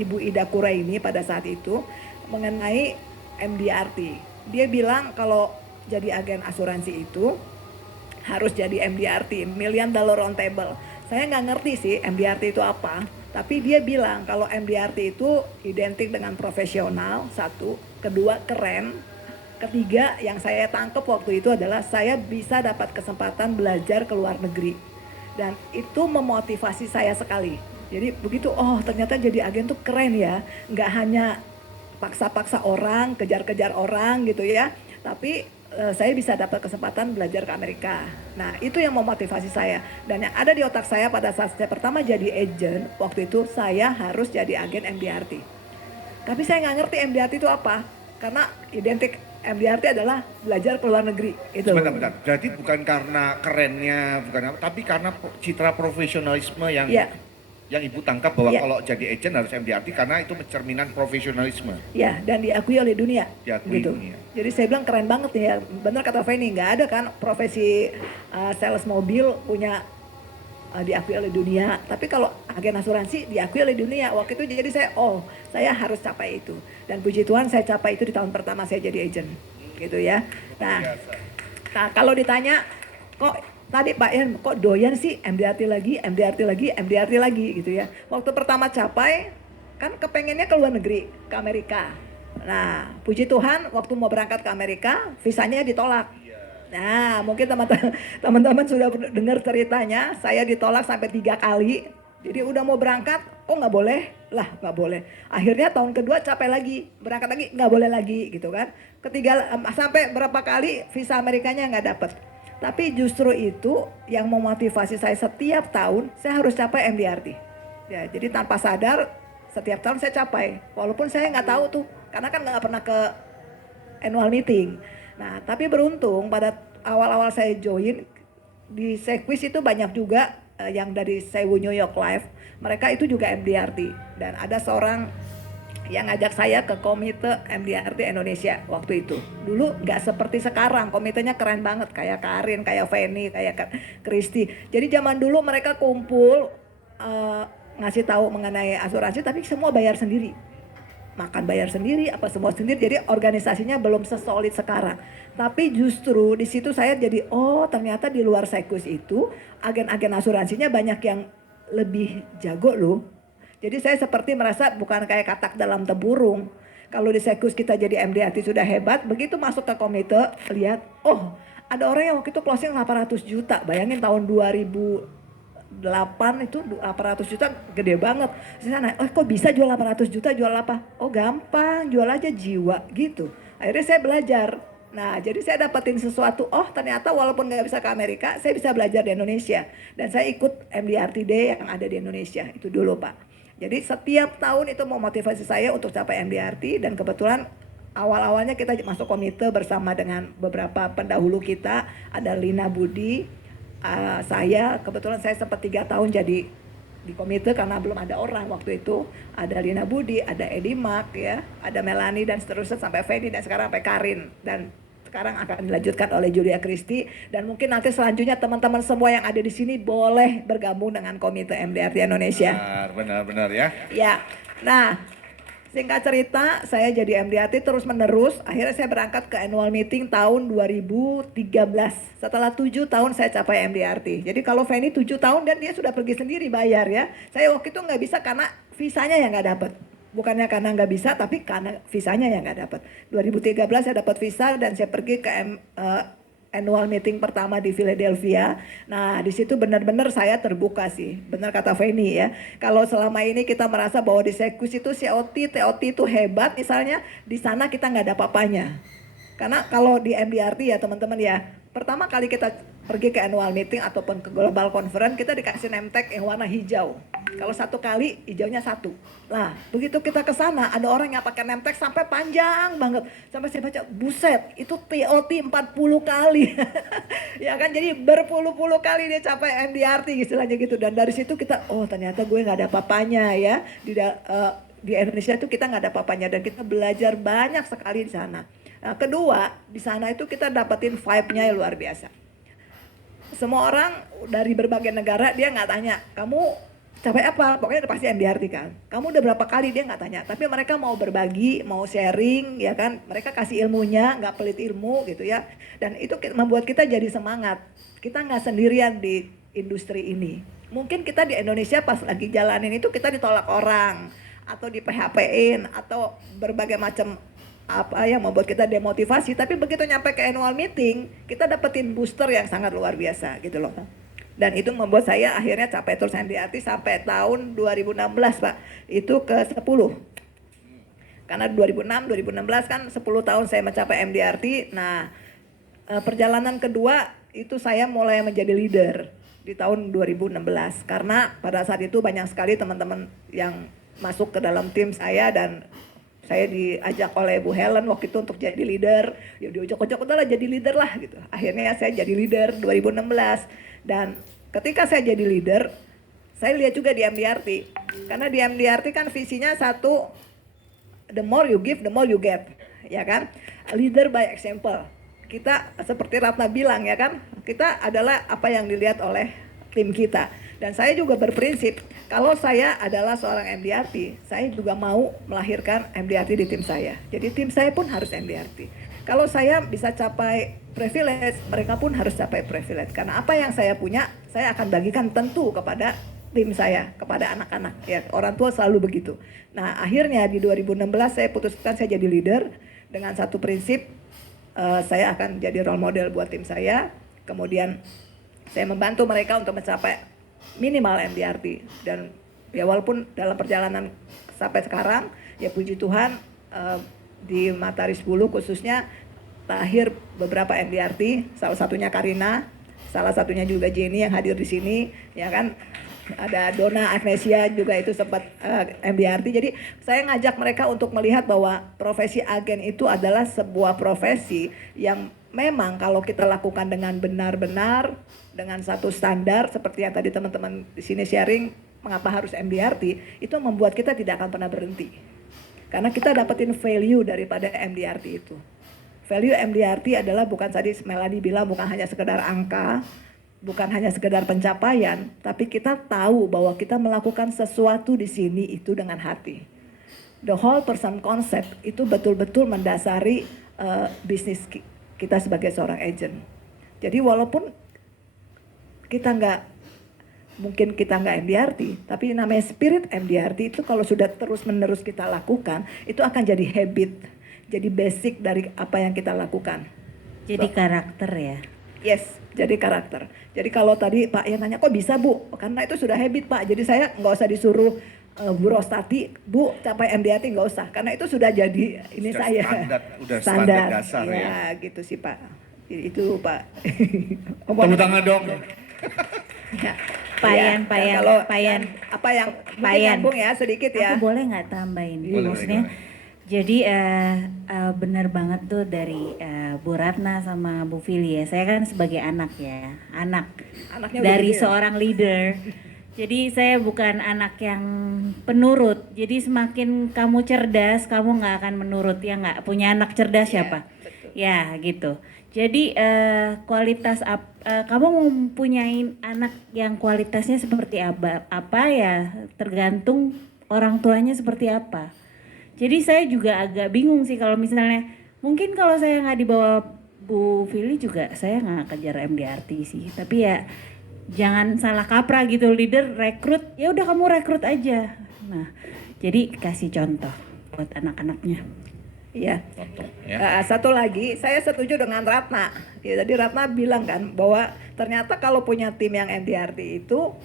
Ibu Ida Kuraini pada saat itu mengenai MDRT. Dia bilang kalau jadi agen asuransi itu harus jadi MDRT, Million Dollar Roundtable. Saya nggak ngerti sih MDRT itu apa. Tapi dia bilang kalau MDRT itu identik dengan profesional, satu. Kedua, keren. Ketiga, yang saya tangkap waktu itu adalah saya bisa dapat kesempatan belajar ke luar negeri. Dan itu memotivasi saya sekali. Jadi begitu, oh ternyata jadi agen tuh keren ya. Nggak hanya paksa-paksa orang, kejar-kejar orang gitu ya. Tapi saya bisa dapat kesempatan belajar ke Amerika. Nah itu yang memotivasi saya. Dan yang ada di otak saya pada saat saya pertama jadi agent, waktu itu saya harus jadi agen MDRT. Tapi saya nggak ngerti MDRT itu apa. Karena identik MDRT adalah belajar ke luar negeri. Itu. Sebentar. Berarti bukan karena kerennya, bukan apa, tapi karena citra profesionalisme yang yang Ibu tangkap bahwa Ya. kalau jadi agent harus MDRT karena itu cerminan profesionalisme. Ya, dan diakui oleh dunia. Diakui gitu. dunia. Jadi saya bilang keren banget nih ya. Benar kata Feni, nggak ada kan profesi sales mobil punya diakui oleh dunia. Tapi kalau agen asuransi diakui oleh dunia. Waktu itu jadi saya harus capai itu. Dan puji Tuhan saya capai itu di tahun pertama saya jadi agent. Gitu ya. Nah, kalau ditanya kok tadi Pak Ian kok doyan sih MDRT lagi gitu ya. Waktu pertama capai kan kepengennya ke luar negeri, ke Amerika. Nah, puji Tuhan waktu mau berangkat ke Amerika visanya ditolak. Nah, mungkin teman-teman sudah dengar ceritanya, saya ditolak sampai 3 kali. Jadi udah mau berangkat, nggak boleh? Lah nggak boleh. Akhirnya tahun kedua capai lagi, berangkat lagi nggak boleh lagi gitu kan. Ketiga sampai berapa kali visa Amerikanya nggak dapet. Tapi justru itu yang memotivasi saya setiap tahun saya harus capai MDRT. Ya, jadi tanpa sadar setiap tahun saya capai. Walaupun saya nggak tahu tuh, karena kan nggak pernah ke annual meeting. Nah, tapi beruntung pada awal-awal saya join di Sequis itu banyak juga yang dari Sewu New York Live. Mereka itu juga MDRT dan ada seorang yang ngajak saya ke komite MDRT Indonesia waktu itu. Dulu nggak seperti sekarang, komitenya keren banget kayak Karin, kayak Feni, kayak Kristi. Jadi zaman dulu mereka kumpul ngasih tahu mengenai asuransi tapi semua bayar sendiri. Makan bayar sendiri, apa semua sendiri. Jadi organisasinya belum sesolid sekarang. Tapi justru di situ saya jadi ternyata di luar Sequis itu agen-agen asuransinya banyak yang lebih jago loh. Jadi saya seperti merasa bukan kayak katak dalam tempurung. Kalau di Sequis kita jadi MDRT sudah hebat, begitu masuk ke komite, lihat, ada orang yang waktu itu closing 800 juta. Bayangin tahun 2008 itu 800 juta gede banget. Saya nanya, kok bisa jual 800 juta, jual apa? Oh gampang, jual aja jiwa gitu. Akhirnya saya belajar. Nah, jadi saya dapetin sesuatu, ternyata walaupun nggak bisa ke Amerika, saya bisa belajar di Indonesia. Dan saya ikut MDRT Day yang ada di Indonesia, itu dulu Pak. Jadi setiap tahun itu memotivasi saya untuk capai MDRT dan kebetulan awal-awalnya kita masuk komite bersama dengan beberapa pendahulu kita, ada Lina Budi, saya kebetulan saya sempat 3 tahun jadi di komite karena belum ada orang waktu itu, ada Lina Budi, ada Edi Mak ya, ada Melani dan seterusnya sampai Feni dan sekarang sampai Karin dan sekarang akan dilanjutkan oleh Julia Kristi dan mungkin nanti selanjutnya teman-teman semua yang ada di sini boleh bergabung dengan komite MDRT Indonesia. Benar ya. Ya, nah singkat cerita saya jadi MDRT terus menerus. Akhirnya saya berangkat ke annual meeting tahun 2013. Setelah 7 tahun saya capai MDRT. Jadi kalau Feni 7 tahun dan dia sudah pergi sendiri bayar ya. Saya waktu itu nggak bisa karena visanya yang nggak dapet. Bukannya karena nggak bisa, tapi karena visanya yang nggak dapat. 2013 saya dapat visa dan saya pergi ke annual meeting pertama di Philadelphia. Nah, di situ benar-benar saya terbuka sih. Benar kata Feni ya. Kalau selama ini kita merasa bahwa di Sequis itu COT, TOT itu hebat, misalnya di sana kita nggak ada apa-apanya. Karena kalau di MDRT ya teman-teman ya, pertama kali kita pergi ke annual meeting ataupun ke global conference, kita dikasih name tag yang warna hijau. Kalau 1 kali, hijaunya 1. Nah, begitu kita ke sana, ada orang yang pakai name tag sampai panjang banget. Sampai saya baca, buset, itu TOT 40 kali. Ya kan, jadi berpuluh-puluh kali dia capai MDRT istilahnya gitu. Dan dari situ kita, ternyata gue gak ada papanya ya. Di Indonesia itu kita gak ada papanya dan kita belajar banyak sekali di sana. Nah, kedua, di sana itu kita dapetin vibe-nya yang luar biasa. Semua orang dari berbagai negara dia nggak tanya, kamu capai apa? Pokoknya udah pasti MDRT kan. Kamu udah berapa kali dia nggak tanya. Tapi mereka mau berbagi, mau sharing, ya kan. Mereka kasih ilmunya, nggak pelit ilmu gitu ya. Dan itu membuat kita jadi semangat. Kita nggak sendirian di industri ini. Mungkin kita di Indonesia pas lagi jalanin itu kita ditolak orang atau di PHP-in atau berbagai macam apa yang membuat kita demotivasi, tapi begitu nyampe ke annual meeting kita dapetin booster yang sangat luar biasa gitu loh. Dan itu membuat saya akhirnya capai terus MDRT sampai tahun 2016 Pak, itu ke 10. Karena 2016 kan 10 tahun saya mencapai MDRT. Nah, perjalanan kedua itu saya mulai menjadi leader di tahun 2016 karena pada saat itu banyak sekali teman-teman yang masuk ke dalam tim saya dan saya diajak oleh Bu Helen waktu itu untuk jadi leader. Ya diojok-ojok udahlah jadi leader lah gitu. Akhirnya saya jadi leader 2016 dan ketika saya jadi leader Saya lihat juga di MDRT, karena di MDRT kan visinya satu, the more you give, the more you get, ya kan? Leader by example. Kita seperti Ratna bilang ya kan, kita adalah apa yang dilihat oleh tim kita. Dan saya juga berprinsip, kalau saya adalah seorang MDRT, saya juga mau melahirkan MDRT di tim saya. Jadi tim saya pun harus MDRT. Kalau saya bisa capai privilege, mereka pun harus capai privilege. Karena apa yang saya punya, saya akan bagikan tentu kepada tim saya, kepada anak-anak. Ya, orang tua selalu begitu. Nah, akhirnya di 2016 saya putuskan saya jadi leader dengan satu prinsip, saya akan jadi role model buat tim saya. Kemudian saya membantu mereka untuk mencapai minimal MDRT. Dan ya walaupun dalam perjalanan sampai sekarang, ya puji Tuhan di Matahari 10 khususnya lahir beberapa MDRT, salah satunya Karina, salah satunya juga Jenny yang hadir di sini, ya kan? Ada Dona Agnesia juga itu sempat MDRT. Jadi saya ngajak mereka untuk melihat bahwa profesi agen itu adalah sebuah profesi yang memang kalau kita lakukan dengan benar-benar, dengan satu standar seperti yang tadi teman-teman di sini sharing, mengapa harus MDRT, itu membuat kita tidak akan pernah berhenti. Karena kita dapetin value daripada MDRT itu. Value MDRT adalah bukan tadi Melanie bilang bukan hanya sekedar angka, bukan hanya sekedar pencapaian, tapi kita tahu bahwa kita melakukan sesuatu di sini itu dengan hati. The whole person concept itu betul-betul mendasari bisnis kita sebagai seorang agent. Jadi walaupun mungkin kita nggak MDRT, tapi namanya spirit MDRT itu kalau sudah terus-menerus kita lakukan, itu akan jadi habit, jadi basic dari apa yang kita lakukan. Jadi karakter ya. Yes, jadi karakter. Jadi kalau tadi Pak yang nanya, kok bisa Bu? Karena itu sudah habit Pak, jadi saya nggak usah disuruh Bu Rostati, Bu capai MDRT nggak usah. Karena itu sudah jadi ini Sudah saya. standar dasar ya. Gitu sih Pak. Itu Pak. Tepuk tangan dong. Ya, Ya, Payan, Payan, kalau Payan. apa yang mungkin Payan. nyambung ya sedikit ya. Aku boleh nggak tambahin? Boleh, Maksudnya, boleh. jadi benar banget tuh dari Bu Ratna sama Bu Fili ya. Saya kan sebagai anak ya, Anaknya udah dari gede ya? seorang leader. Jadi saya bukan anak yang penurut. Jadi semakin kamu cerdas, kamu nggak akan menurut ya nggak. Punya anak cerdas siapa? Ya gitu. Jadi kualitas kamu mempunyai anak yang kualitasnya seperti apa ya tergantung orang tuanya seperti apa. Jadi saya juga agak bingung sih kalau misalnya mungkin kalau saya nggak dibawa Bu Fili juga saya nggak kejar MDRT sih. Tapi ya jangan salah kaprah gitu, leader rekrut ya udah kamu rekrut aja. Nah jadi kasih contoh buat anak-anaknya. Iya. Ya. Satu lagi, saya setuju dengan Ratna. Ya, tadi Ratna bilang kan bahwa ternyata kalau punya tim yang MDRT itu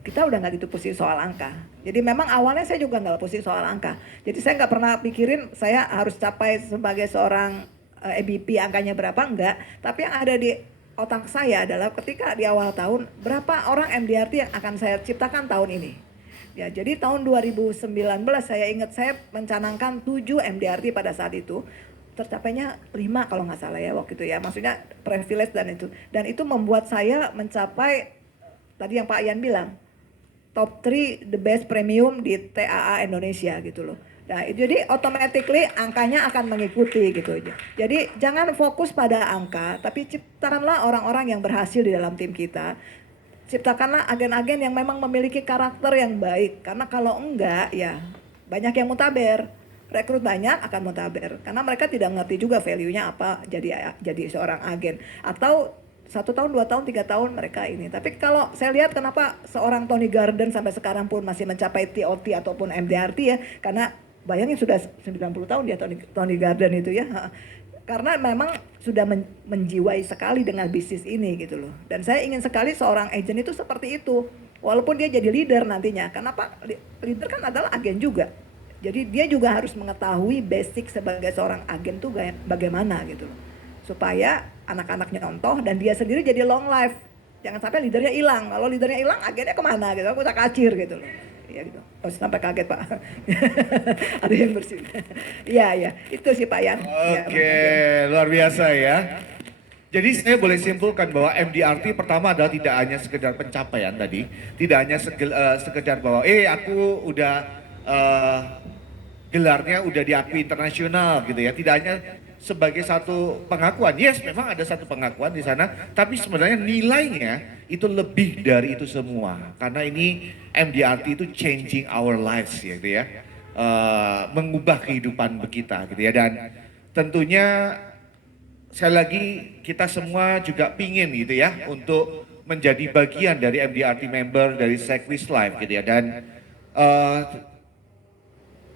kita udah nggak gitu pusing soal angka. Jadi memang awalnya saya juga nggak pusing soal angka. Jadi saya nggak pernah pikirin saya harus capai sebagai seorang EBP angkanya berapa, enggak. Tapi yang ada di otak saya adalah ketika di awal tahun berapa orang MDRT yang akan saya ciptakan tahun ini. Ya, jadi tahun 2019 saya ingat saya mencanangkan 7 MDRT pada saat itu. Tercapainya 5 kalau nggak salah ya waktu itu ya. Maksudnya privilege dan itu. Dan itu membuat saya mencapai tadi yang Pak Ian bilang, top 3 the best premium di TAA Indonesia gitu loh. Nah, jadi automatically angkanya akan mengikuti gitu aja. Jadi jangan fokus pada angka, tapi ciptakanlah orang-orang yang berhasil di dalam tim kita. Ciptakanlah agen-agen yang memang memiliki karakter yang baik. Karena kalau enggak ya banyak yang mutaber. Rekrut banyak akan mutaber. Karena mereka tidak ngerti juga value-nya apa jadi seorang agen. Atau 1 tahun, 2 tahun, 3 tahun mereka ini. Tapi kalau saya lihat kenapa seorang Tony Garden sampai sekarang pun masih mencapai TOT ataupun MDRT ya. Karena bayangin sudah 90 tahun dia Tony Garden itu ya. Karena memang sudah menjiwai sekali dengan bisnis ini gitu loh. Dan saya ingin sekali seorang agent itu seperti itu. Walaupun dia jadi leader nantinya. Kenapa? Leader kan adalah agen juga. Jadi dia juga harus mengetahui basic sebagai seorang agen tuh bagaimana gitu loh. Supaya anak-anaknya contoh dan dia sendiri jadi long life. Jangan sampai leadernya hilang. Kalau leadernya hilang agennya kemana gitu. Aku tak kacir gitu loh. Ya gitu. Oh, sampai kaget Pak. Ada yang bersih. Iya, itu sih Pak Yan. Oke, luar biasa ya. Jadi saya boleh simpulkan bahwa MDRT pertama adalah tidak hanya sekedar pencapaian tadi, tidak hanya sekedar bahwa aku udah gelarnya udah diakui internasional gitu ya, tidak hanya sebagai satu pengakuan. Yes, memang ada satu pengakuan di sana, tapi sebenarnya nilainya itu lebih dari itu semua. Karena ini MDRT itu changing our lives ya, gitu ya. Mengubah kehidupan kita gitu ya, dan tentunya sekali lagi kita semua juga pingin gitu ya untuk menjadi bagian dari MDRT member dari Sekwis Live gitu ya, dan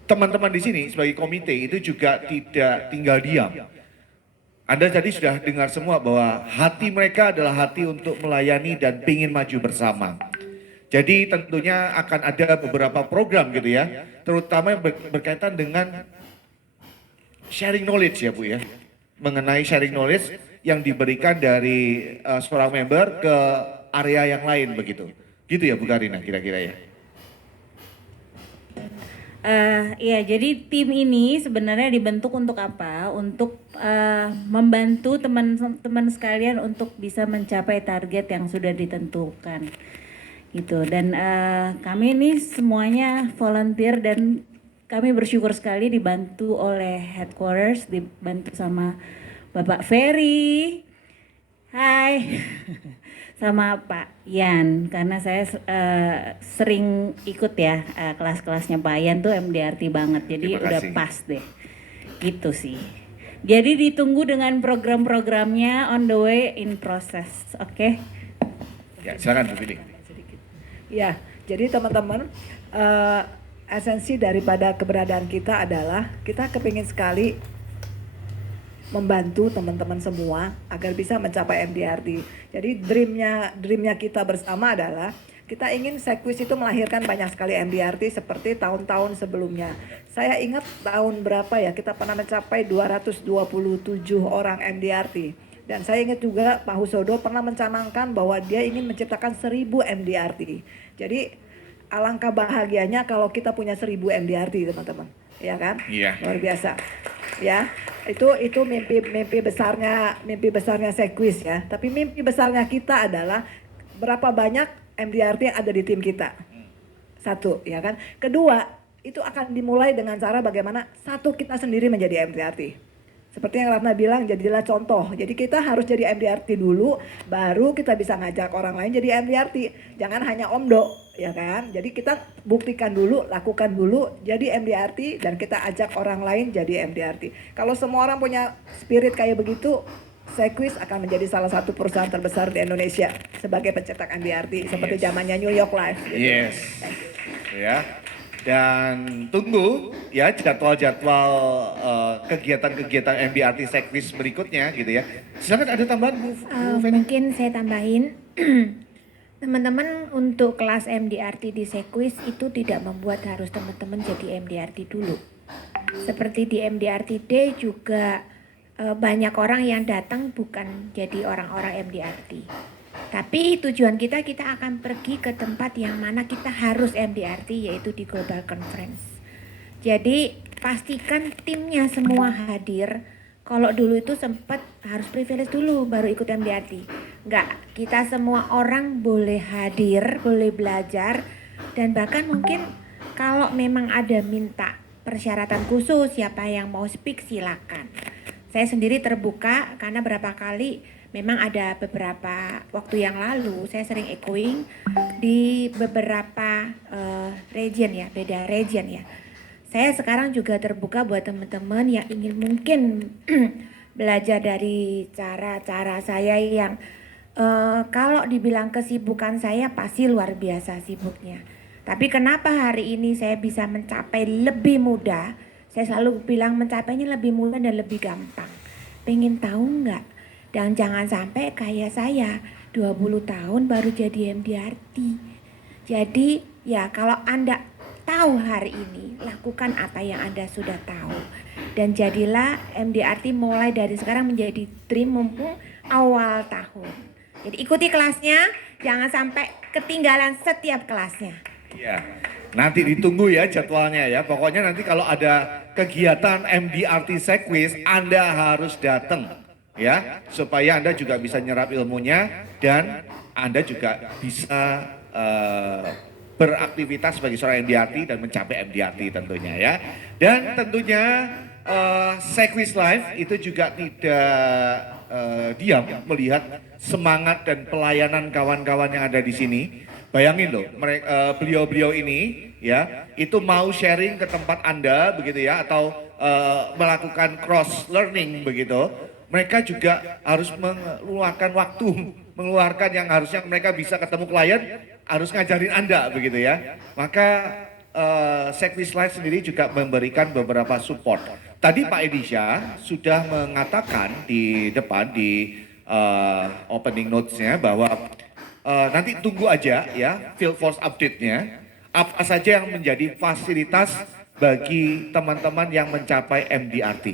teman-teman di sini sebagai komite itu juga tidak tinggal diam. Anda tadi sudah dengar semua bahwa hati mereka adalah hati untuk melayani dan pingin maju bersama. Jadi tentunya akan ada beberapa program gitu ya, terutama yang berkaitan dengan sharing knowledge ya Bu ya, mengenai sharing knowledge yang diberikan dari seorang member ke area yang lain begitu. Gitu ya Bu Karina kira-kira ya. Ya, jadi tim ini sebenarnya dibentuk untuk apa? Untuk membantu teman-teman sekalian untuk bisa mencapai target yang sudah ditentukan, gitu. Dan kami ini semuanya volunteer dan kami bersyukur sekali dibantu oleh headquarters, dibantu sama Bapak Ferry, hai, sama Pak Yan, karena saya sering ikut ya kelas-kelasnya Pak Yan tuh MDRT banget, jadi Terima udah kasih. pas deh, gitu sih. Jadi ditunggu dengan program-programnya on the way in process, oke? Ya, silakan Bu Vini. Ya, jadi teman-teman, esensi daripada keberadaan kita adalah kita kepingin sekali membantu teman-teman semua agar bisa mencapai MDRT. Jadi dreamnya kita bersama adalah kita ingin Sekwis itu melahirkan banyak sekali MDRT seperti tahun-tahun sebelumnya. Saya ingat tahun berapa ya, kita pernah mencapai 227 orang MDRT. Dan saya ingat juga Pak Husodo pernah mencanangkan bahwa dia ingin menciptakan 1000 MDRT. Jadi alangkah bahagianya kalau kita punya 1000 MDRT teman-teman. Ya kan? Iya. Luar biasa. Ya, itu mimpi besarnya Sekwis ya. Tapi mimpi besarnya kita adalah berapa banyak MDRT yang ada di tim kita. Satu, ya kan. Kedua, itu akan dimulai dengan cara bagaimana satu kita sendiri menjadi MDRT. Seperti yang Ratna bilang, jadilah contoh. Jadi kita harus jadi MDRT dulu, baru kita bisa ngajak orang lain jadi MDRT. Jangan hanya omdo, ya kan? Jadi kita buktikan dulu, lakukan dulu, jadi MDRT, dan kita ajak orang lain jadi MDRT. Kalau semua orang punya spirit kayak begitu, Sekwis akan menjadi salah satu perusahaan terbesar di Indonesia sebagai pencetak MDRT, seperti zamannya New York Life. Gitu. Yes. Ya. Dan tunggu ya jadwal-jadwal kegiatan-kegiatan MDRT Sekwis berikutnya gitu ya. Silakan ada tambahan Bu Feni. Mungkin saya tambahin, teman-teman untuk kelas MDRT di Sekwis itu tidak membuat harus teman-teman jadi MDRT dulu. Seperti di MDRT Day juga banyak orang yang datang bukan jadi orang-orang MDRT. Tapi tujuan kita akan pergi ke tempat yang mana kita harus MDRT, yaitu di Global Conference. Jadi pastikan timnya semua hadir. Kalau dulu itu sempat harus privilege dulu baru ikut MDRT. Enggak, kita semua orang boleh hadir, boleh belajar, dan bahkan mungkin kalau memang ada minta persyaratan khusus siapa yang mau speak silakan. Saya sendiri terbuka karena berapa kali memang ada beberapa waktu yang lalu saya sering echoing di beberapa region ya, beda region ya. Saya sekarang juga terbuka buat teman-teman yang ingin mungkin belajar dari cara-cara saya yang kalau dibilang kesibukan saya pasti luar biasa sibuknya. Tapi kenapa hari ini saya bisa mencapai lebih mudah? Saya selalu bilang mencapainya lebih mudah dan lebih gampang. Pengen tahu nggak? Dan jangan sampai kayak saya 20 tahun baru jadi MDRT. Jadi ya kalau Anda tahu hari ini, lakukan apa yang Anda sudah tahu. Dan jadilah MDRT mulai dari sekarang menjadi dream mumpung awal tahun. Jadi ikuti kelasnya, jangan sampai ketinggalan setiap kelasnya. Iya. Nanti ditunggu ya jadwalnya ya. Pokoknya nanti kalau ada kegiatan MDRT Sekwis, Anda harus datang. ya, supaya Anda juga bisa nyerap ilmunya dan Anda juga bisa beraktivitas sebagai seorang MDRT dan mencapai MDRT tentunya ya. Dan tentunya Sekwis Live itu juga tidak diam melihat semangat dan pelayanan kawan-kawan yang ada di sini. Bayangin loh, beliau-beliau ini ya itu mau sharing ke tempat Anda begitu ya, atau melakukan cross learning begitu. Mereka juga harus mengeluarkan waktu, mengeluarkan yang harusnya mereka bisa ketemu klien, harus ngajarin Anda begitu ya. Maka Sekwis Live sendiri juga memberikan beberapa support. Tadi Pak Edisha sudah mengatakan di depan di opening notes-nya bahwa nanti tunggu aja ya field force update-nya, apa saja yang menjadi fasilitas bagi teman-teman yang mencapai MDRT.